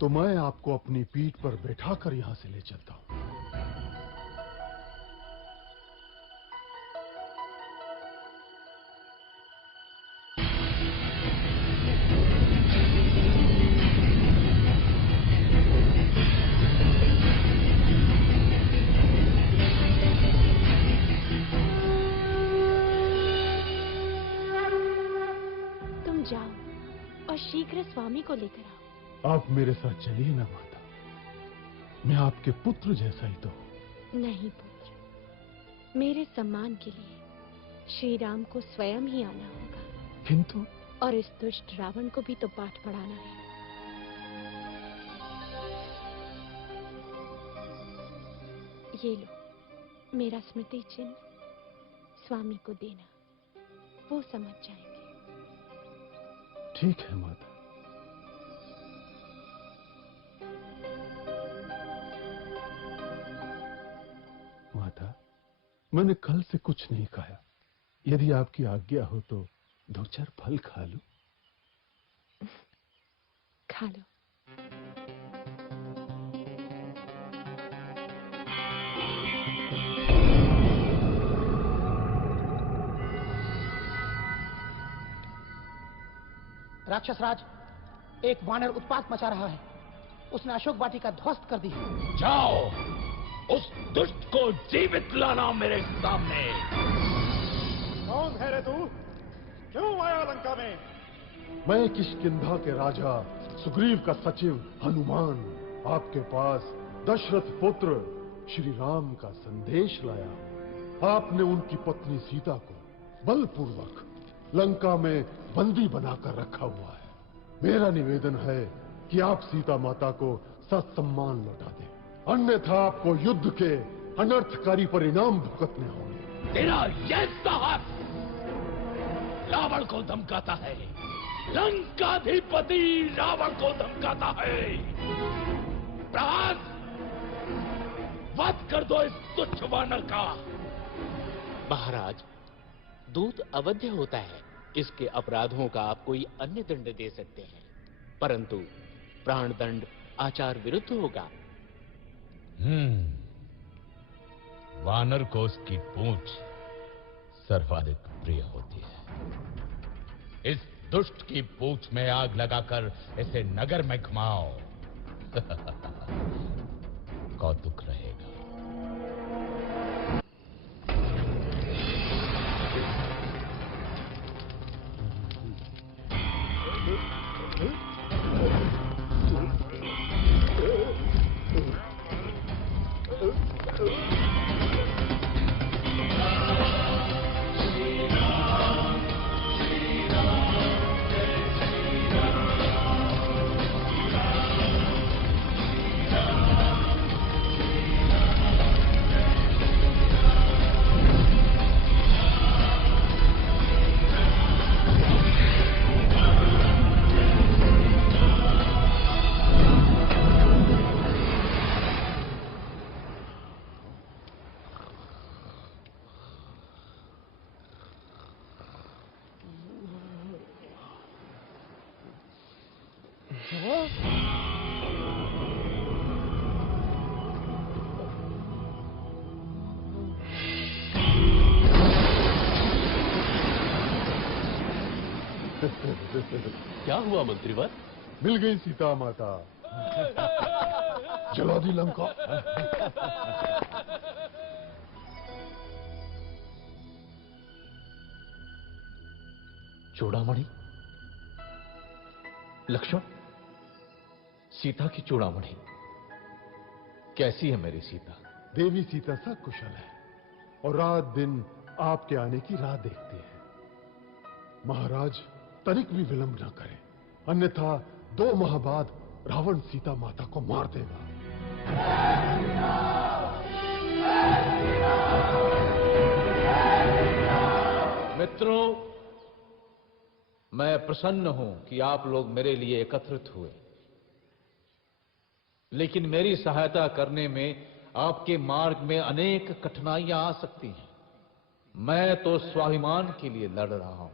तो मैं आपको अपनी पीठ पर बैठाकर यहां से ले चलता हूं। तुम जाओ और शीघ्र स्वामी को लेकर आओ। आप मेरे साथ चलिए ना माता, मैं आपके पुत्र जैसा ही तो हूं। नहीं पुत्र, मेरे सम्मान के लिए श्री राम को स्वयं ही आना होगा। किंतु और इस दुष्ट रावण को भी तो पाठ पढ़ाना है। ये लो मेरा स्मृति चिन्ह, स्वामी को देना, वो समझ जाएंगे। ठीक है माता। माता, मैंने कल से कुछ नहीं खाया। यदि आपकी आज्ञा हो तो 2-4 फल खा लूं। खा लो। राक्षस राज, एक वानर उत्पात मचा रहा है। उसने अशोक वाटिका ध्वस्त कर दी है। जाओ, उस दुष्ट को जीवित लाना मेरे सामने। कौन है रे तू? क्यों आया लंका में? मैं किष्किंधा के राजा सुग्रीव का सचिव हनुमान आपके पास दशरथ पुत्र श्री राम का संदेश लाया। आपने उनकी पत्नी सीता को बलपूर्वक लंका में बंदी बनाकर रखा हुआ है। मेरा निवेदन है कि आप सीता माता को ससम्मान लौटा दें, अन्यथा आपको युद्ध के अनर्थकारी परिणाम भुगतने होंगे। तेरा यह साहस रावण को धमकाता है, लंकाधिपति रावण को धमकाता है। प्रहास, वध कर दो इस तुच्छ वानर का। महाराज, दूत अवध्य होता है, इसके अपराधों का आप कोई अन्य दंड दे सकते हैं, परंतु प्राण दंड आचार विरुद्ध होगा। वानर को उसकी पूंछ सर्वाधिक प्रिय होती है। इस दुष्ट की पूंछ में आग लगाकर इसे नगर में घुमाओ। कौतुक रहेगा। क्या हुआ मंत्रीवर? मिल गई सीता माता। जला दी लंका। चूड़ामणि, लक्ष्मण, सीता की चूड़ामणि कैसी है मेरी सीता? देवी सीता सकुशल है और रात दिन आपके आने की राह देखती है। महाराज तनिक भी विलंब न करें, अन्यथा 2 माह बाद रावण सीता माता को मार देगा। मित्रों, मैं प्रसन्न हूं कि आप लोग मेरे लिए एकत्रित हुए, लेकिन मेरी सहायता करने में आपके मार्ग में अनेक कठिनाइयां आ सकती हैं। मैं तो स्वाभिमान के लिए लड़ रहा हूं,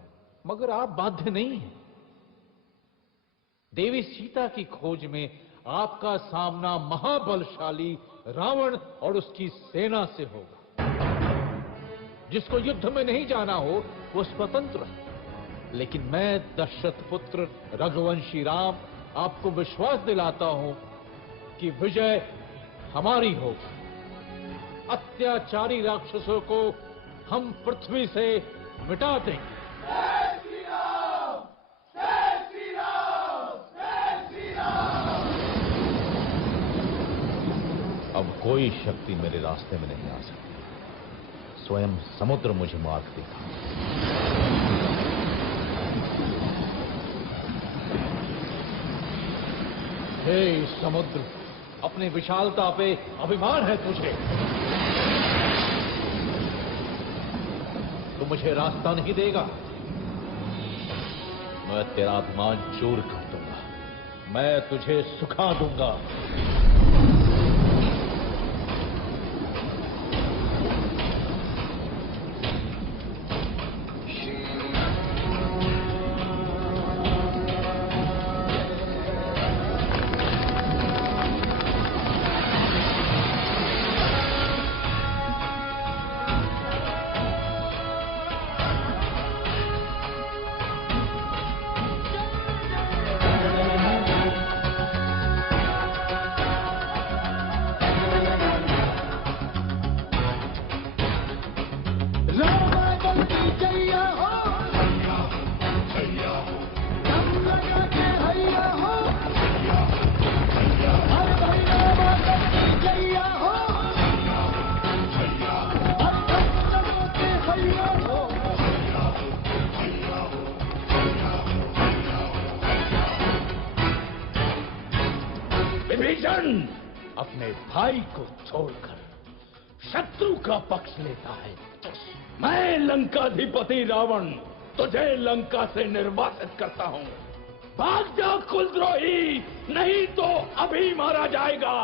मगर आप बाध्य नहीं हैं। देवी सीता की खोज में आपका सामना महाबलशाली रावण और उसकी सेना से होगा। जिसको युद्ध में नहीं जाना हो वो स्वतंत्र है, लेकिन मैं दशरथ पुत्र रघुवंशी राम आपको विश्वास दिलाता हूं कि विजय हमारी होगी। अत्याचारी राक्षसों को हम पृथ्वी से मिटा देंगे। अब कोई शक्ति मेरे रास्ते में नहीं आ सकती। स्वयं समुद्र मुझे मार्ग देगा। हे समुद्र, अपनी विशालता पे अभिमान है तुझे। तू मुझे रास्ता नहीं देगा। मैं तेरा अभिमान चूर कर दूंगा। मैं तुझे सुखा दूंगा। अपने भाई को छोड़कर शत्रु का पक्ष लेता है। मैं लंकाधिपति रावण तुझे लंका से निर्वासित करता हूं। भाग जा कुलद्रोही, नहीं तो अभी मारा जाएगा।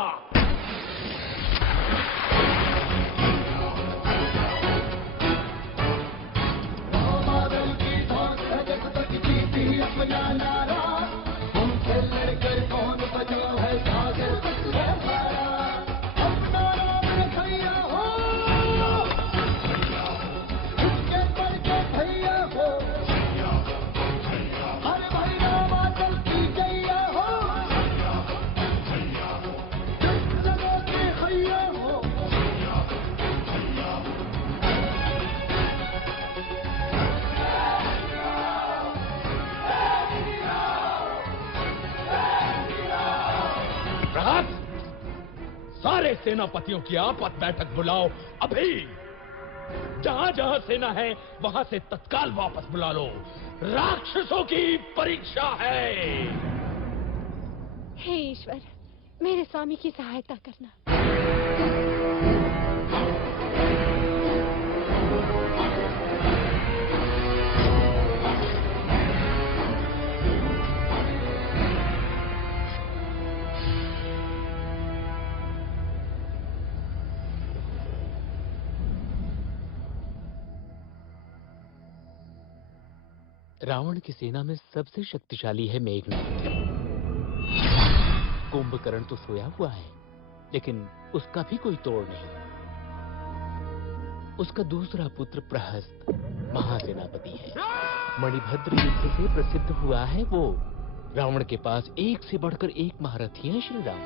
सारे सेनापतियों की आपस बैठक बुलाओ अभी। जहां जहां सेना है वहां से तत्काल वापस बुला लो। राक्षसों की परीक्षा है। हे ईश्वर, मेरे स्वामी की सहायता करना। रावण की सेना में सबसे शक्तिशाली है मेघनाद। कुंभकर्ण तो सोया हुआ है, लेकिन उसका भी कोई तोड़ नहीं। उसका दूसरा पुत्र प्रहस्त महासेनापति है। मणिभद्र युद्ध से प्रसिद्ध हुआ है वो। रावण के पास एक से बढ़कर एक महारथी है श्री राम।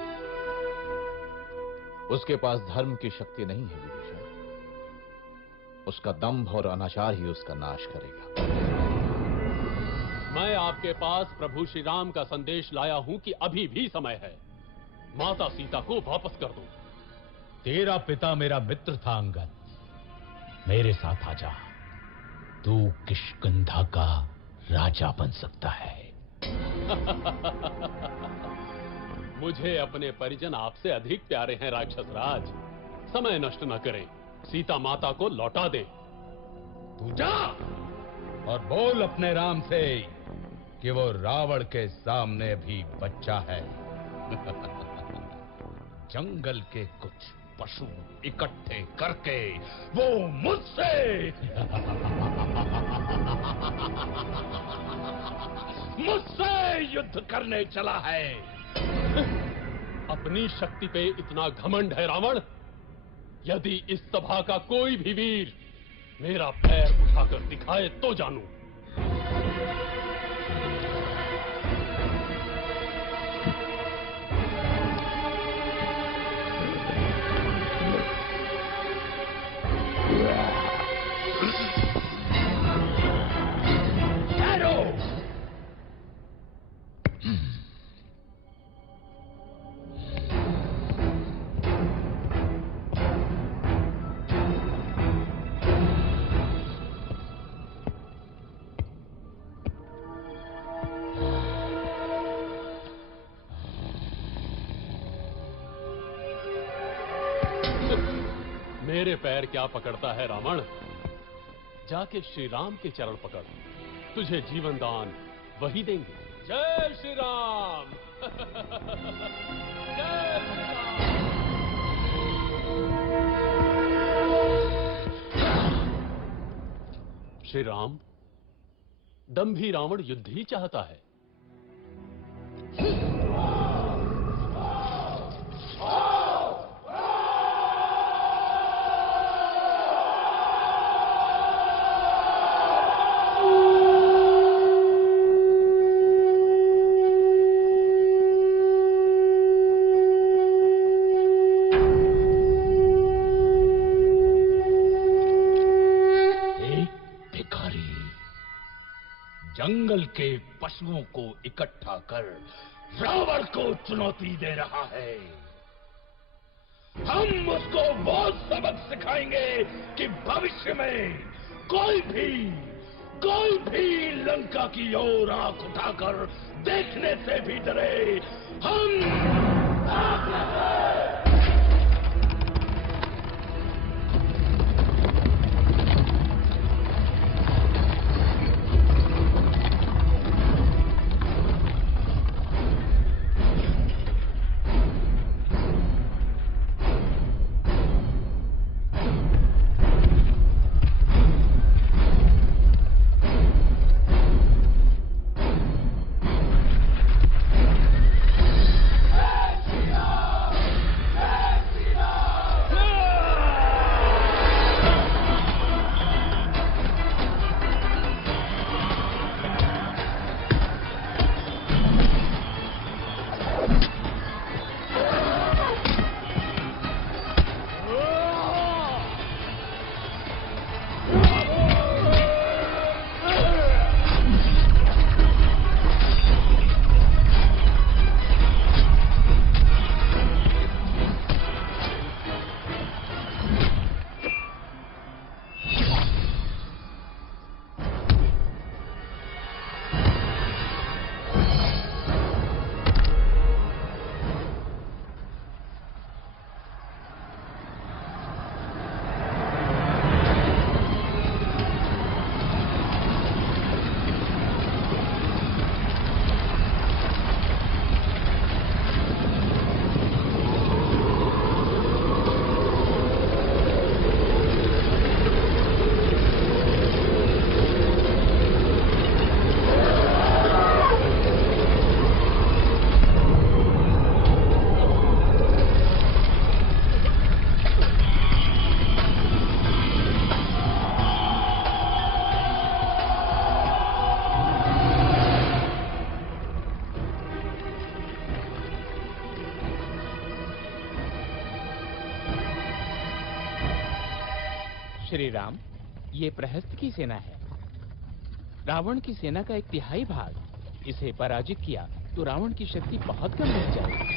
उसके पास धर्म की शक्ति नहीं है विभीषण। उसका दंभ और अनाचार ही उसका नाश करेगा। मैं आपके पास प्रभु श्री राम का संदेश लाया हूं कि अभी भी समय है। माता सीता को वापस कर दो। तेरा पिता मेरा मित्र था अंगद। मेरे साथ आजा। तू किष्किंधा का राजा बन सकता है। मुझे अपने परिजन आपसे अधिक प्यारे हैं राक्षस राज। समय नष्ट न करें। सीता माता को लौटा दे। तू जा और बोल अपने राम से कि वो रावण के सामने भी बच्चा है। जंगल के कुछ पशु इकट्ठे करके वो मुझसे मुझसे युद्ध करने चला है। अपनी शक्ति पे इतना घमंड है रावण? यदि इस सभा का कोई भी वीर मेरा पैर उठाकर दिखाए तो जानू। मेरे पैर क्या पकड़ता है रावण? जाके श्री राम के चरण पकड़, तुझे जीवन दान वही देंगे। जय श्री राम। जय श्री राम। श्री राम, दंभी रावण युद्ध ही चाहता है। जंगल के पशुओं को इकट्ठा कर रावण को चुनौती दे रहा है। हम उसको वो सबक सिखाएंगे कि भविष्य में कोई भी लंका की ओर आंख उठाकर देखने से भी डरे। हम श्री राम, ये प्रहस्त की सेना है। रावण की सेना का 1/3 भाग। इसे पराजित किया तो रावण की शक्ति बहुत कम हो जाएगी।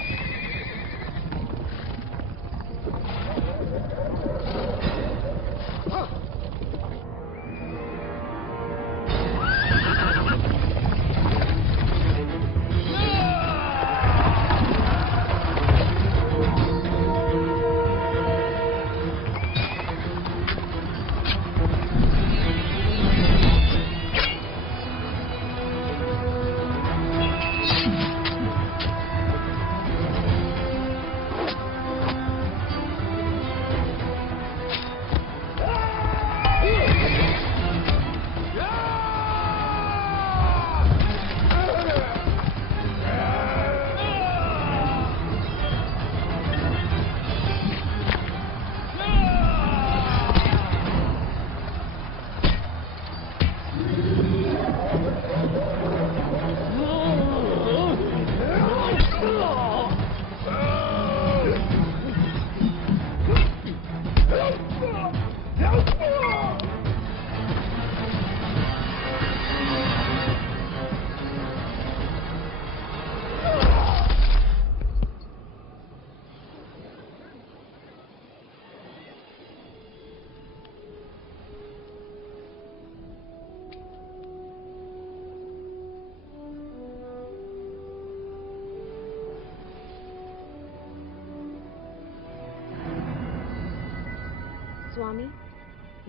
स्वामी,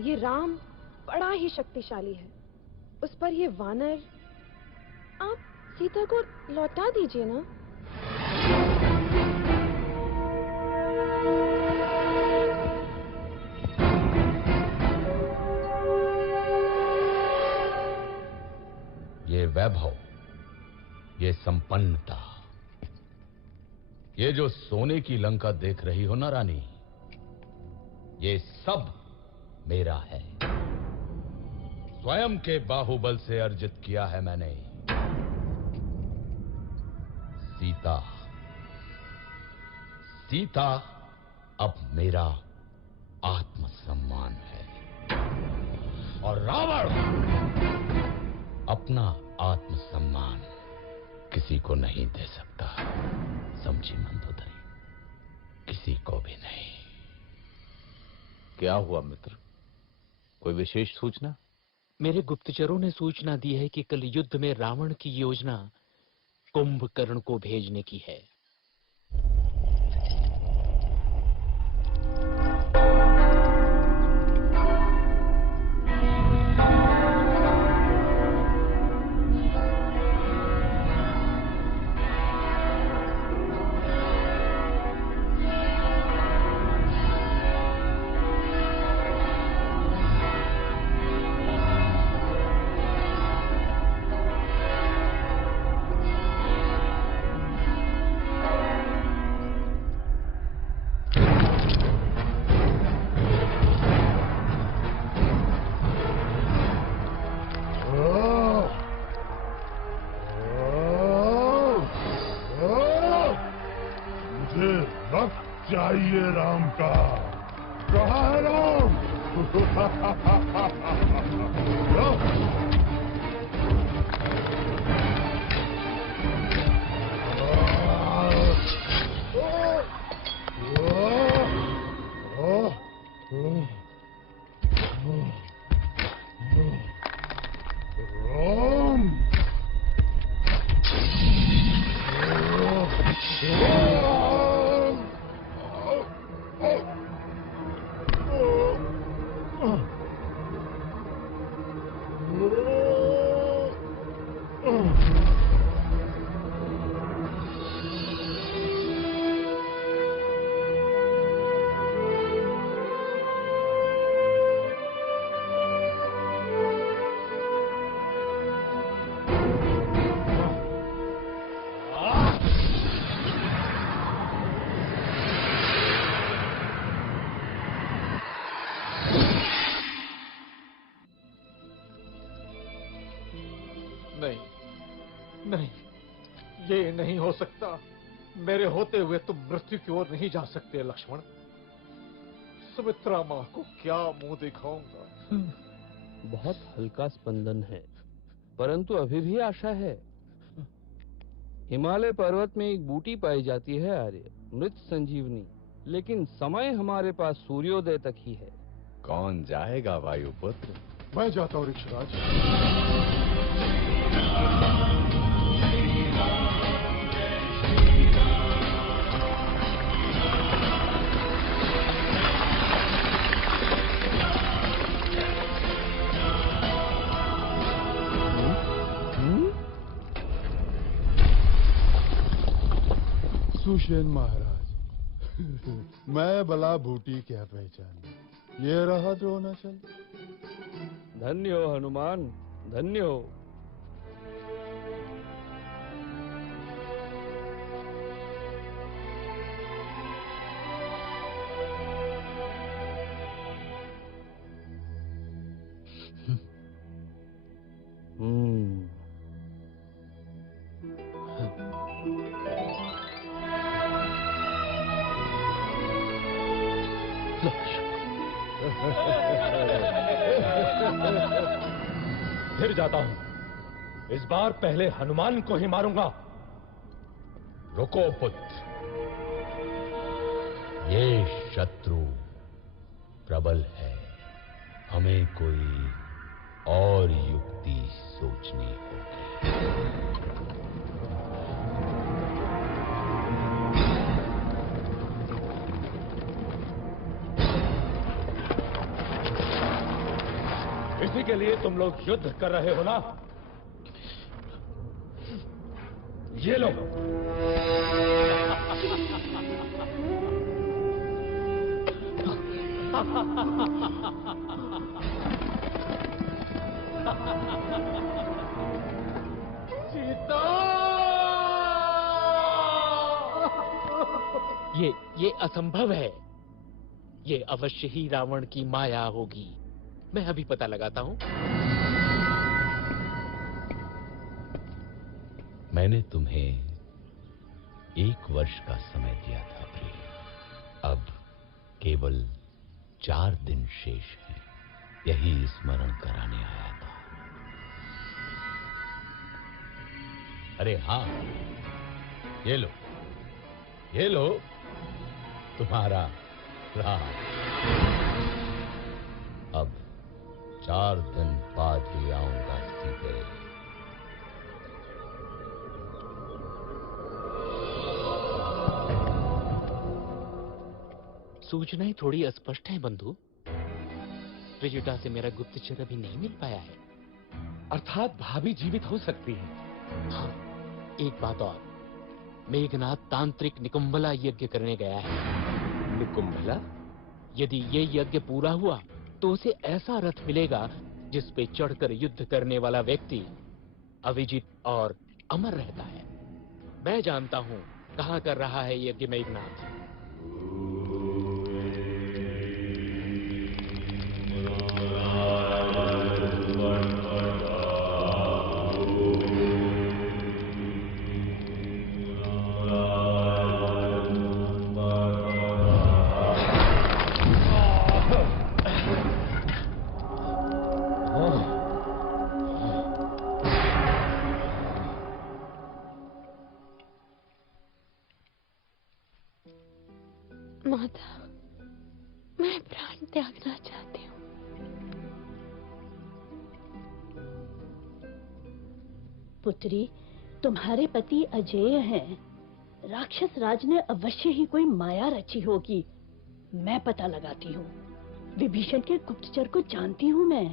ये राम बड़ा ही शक्तिशाली है। उस पर ये वानर, आप सीता को लौटा दीजिए ना। ये वैभव, ये संपन्नता, ये जो सोने की लंका देख रही हो ना रानी, ये सब मेरा है। स्वयं के बाहुबल से अर्जित किया है मैंने। सीता अब मेरा आत्मसम्मान है और रावण अपना आत्मसम्मान किसी को नहीं दे सकता। समझी मंदोदरी? किसी को भी नहीं। क्या हुआ मित्र? कोई विशेष सूचना? मेरे गुप्तचरों ने सूचना दी है कि कल युद्ध में रावण की योजना कुंभकर्ण को भेजने की है। चाहिए राम का। कहाँ है राम? नहीं, ये नहीं हो सकता। मेरे होते हुए तुम मृत्यु की ओर नहीं जा सकते लक्ष्मण। सुमित्रा माँ को क्या मुंह दिखाऊंगा? बहुत हल्का स्पंदन है, परंतु अभी भी आशा है। हिमालय पर्वत में एक बूटी पाई जाती है आर्य, मृत संजीवनी, लेकिन समय हमारे पास सूर्योदय तक ही है। कौन जाएगा वायुपुत्र? मैं जाता हूँ ऋक्षराज। सुषेण महाराज, मैं भला बूटी क्या पहचान। ये रहा द्रोणाचल। धन्य हो हनुमान, धन्य हो। फिर जाता हूं। इस बार पहले हनुमान को ही मारूंगा। रुको पुत्र, ये शत्रु प्रबल है। हमें कोई और युक्ति सोचनी होगी। लिए तुम लोग युद्ध कर रहे हो ना? ये लो। सीता! ये असंभव है। ये अवश्य ही रावण की माया होगी। मैं अभी पता लगाता हूँ। मैंने तुम्हें 1 वर्ष का समय दिया था प्रिय। अब केवल 4 दिन शेष हैं। यही स्मरण कराने आया था। अरे हाँ, ये लो, ये लो तुम्हारा राज। अब 4 दिन बाद ही आऊंगा सीधे। सूचनाएं थोड़ी अस्पष्ट हैं बंधु। त्रिजुटा से मेरा गुप्तचर अभी नहीं मिल पाया है। अर्थात भाभी जीवित हो सकती है। हाँ, एक बात और। मेघनाथ तांत्रिक निकुंभला यज्ञ करने गया है। निकुंभला? यदि ये यज्ञ पूरा हुआ तो उसे ऐसा रथ मिलेगा जिस पे चढ़कर युद्ध करने वाला व्यक्ति अविजित और अमर रहता है। मैं जानता हूँ कहाँ कर रहा है यज्ञ मेघनाथ। माता, मैं प्राण त्यागना चाहती हूँ। पुत्री, तुम्हारे पति अजेय हैं। राक्षस राज ने अवश्य ही कोई माया रची होगी। मैं पता लगाती हूँ। विभीषण के गुप्तचर को जानती हूँ मैं।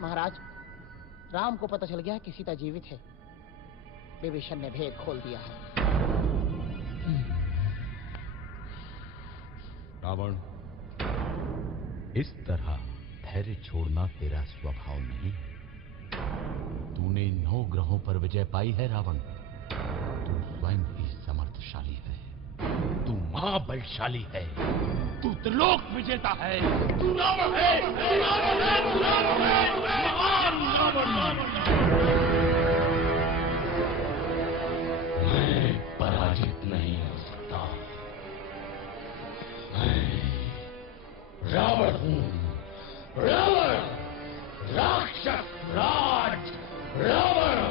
महाराज, राम को पता चल गया कि सीता जीवित है। विभीषण ने भेद खोल दिया है। रावण, इस तरह धैर्य छोड़ना तेरा स्वभाव नहीं। तूने 9 ग्रहों पर विजय पाई है रावण। तू स्वयं ही समर्थशाली है। तू महाबलशाली है। तू त्रिलोक विजेता है। तू रावण है। तू रावण है। तू रावण है। महान रावण। मैं पराजित नहीं हो सकता। मैं रावण हूँ। रावण, राक्षस राज रावण।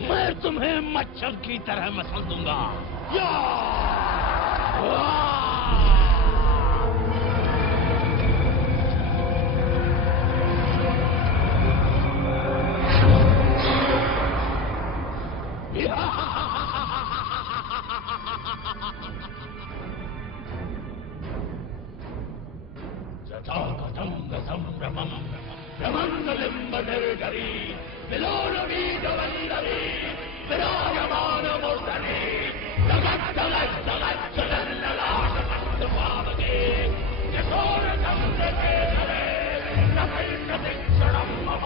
मैं तुम्हें मच्छर की तरह मसल दूंगा। तथागतं संभ्रमं ब्रह्मलिम्बनिर्झरी विलोलवीजवल्लरी विराजमानमूर्धनि जगज्जगज्जगज्जगल्ललाटपावके यशोरचन्द्रके धरे नमैकतिक्षणं मम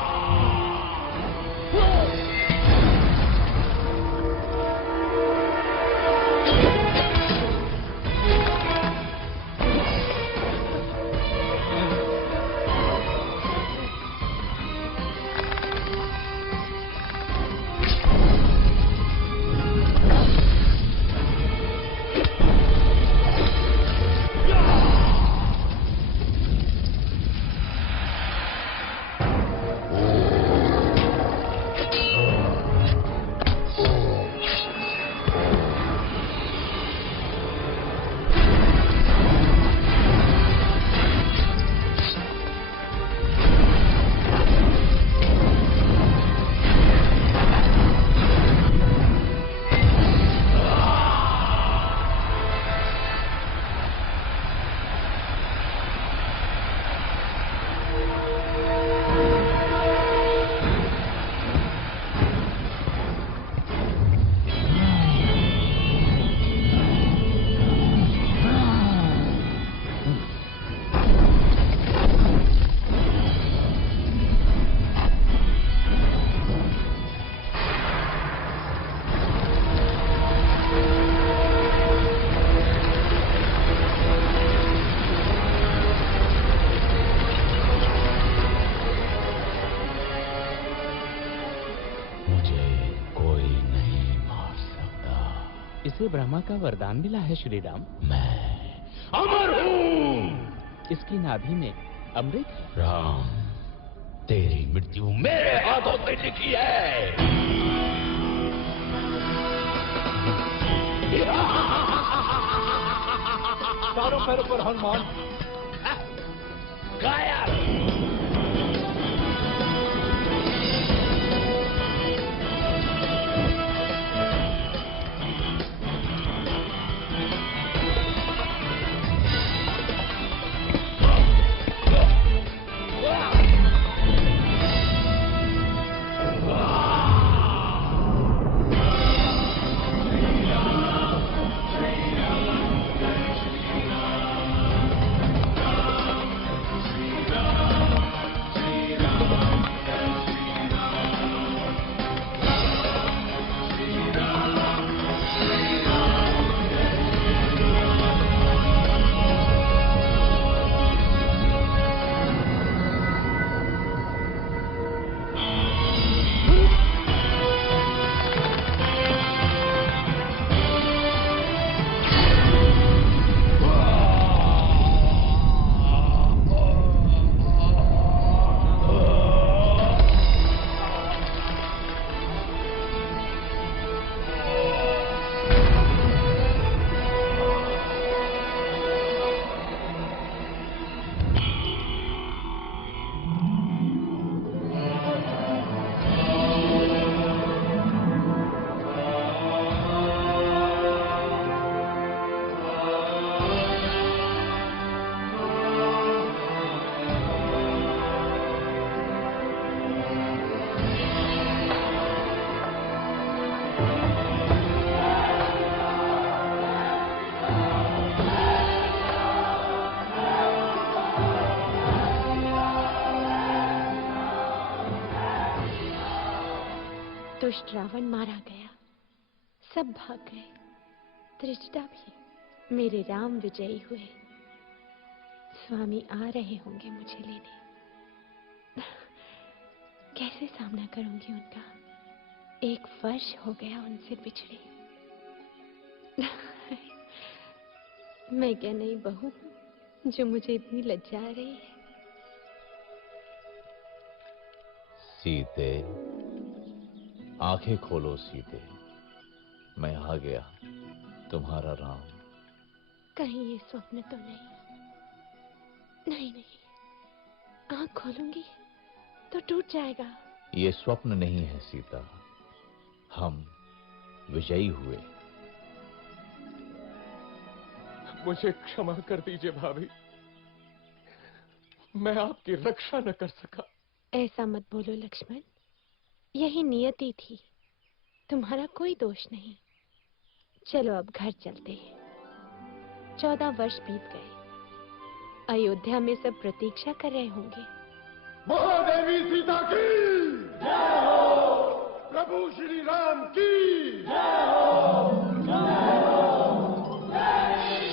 इसे ब्रह्मा का वरदान मिला है श्री राम। मैं अमर हूँ। इसकी नाभि में अमृत है। राम, तेरी मृत्यु मेरे हाथों से लिखी है। चारों पैरों पर हनुमान। घायल। दुष्ट रावण मारा गया, सब भाग गए, त्रिजटा भी। मेरे राम विजयी हुए। स्वामी आ रहे होंगे मुझे लेने। कैसे सामना करूंगी उनका? 1 वर्ष हो गया उनसे बिछड़े। मैं क्या नई बहू हूं जो मुझे इतनी लज्जा आ रही है? सीते, आंखें खोलो सीते, मैं आ गया, तुम्हारा राम। कहीं ये स्वप्न तो नहीं? नहीं नहीं, आंख खोलूंगी तो टूट जाएगा। ये स्वप्न नहीं है सीता, हम विजयी हुए। मुझे क्षमा कर दीजिए भाभी। मैं आपकी रक्षा न कर सका। ऐसा मत बोलो लक्ष्मण, यही नियति थी, तुम्हारा कोई दोष नहीं। चलो अब घर चलते हैं। 14 वर्ष बीत गए, अयोध्या में सब प्रतीक्षा कर रहे होंगे। महादेवी सीता की जय हो, प्रभु श्री राम की जय हो, जय हो, जय श्री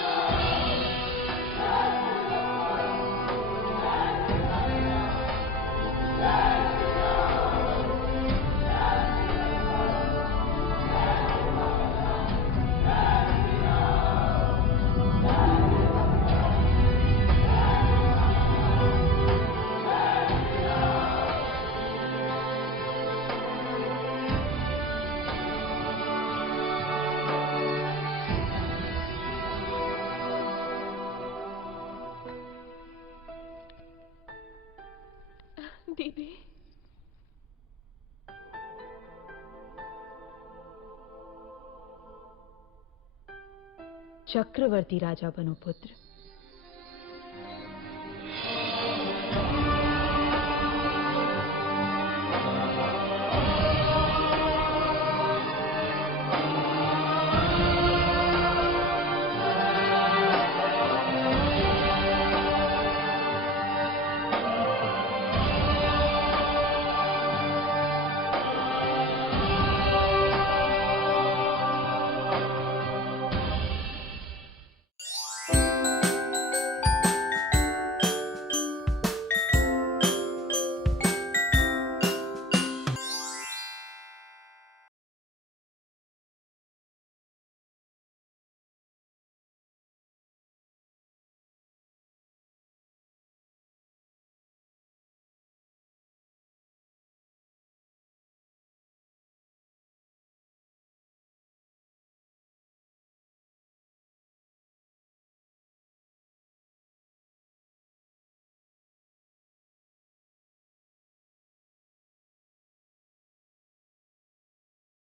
दीदी, चक्रवर्ती राजा बनो पुत्र।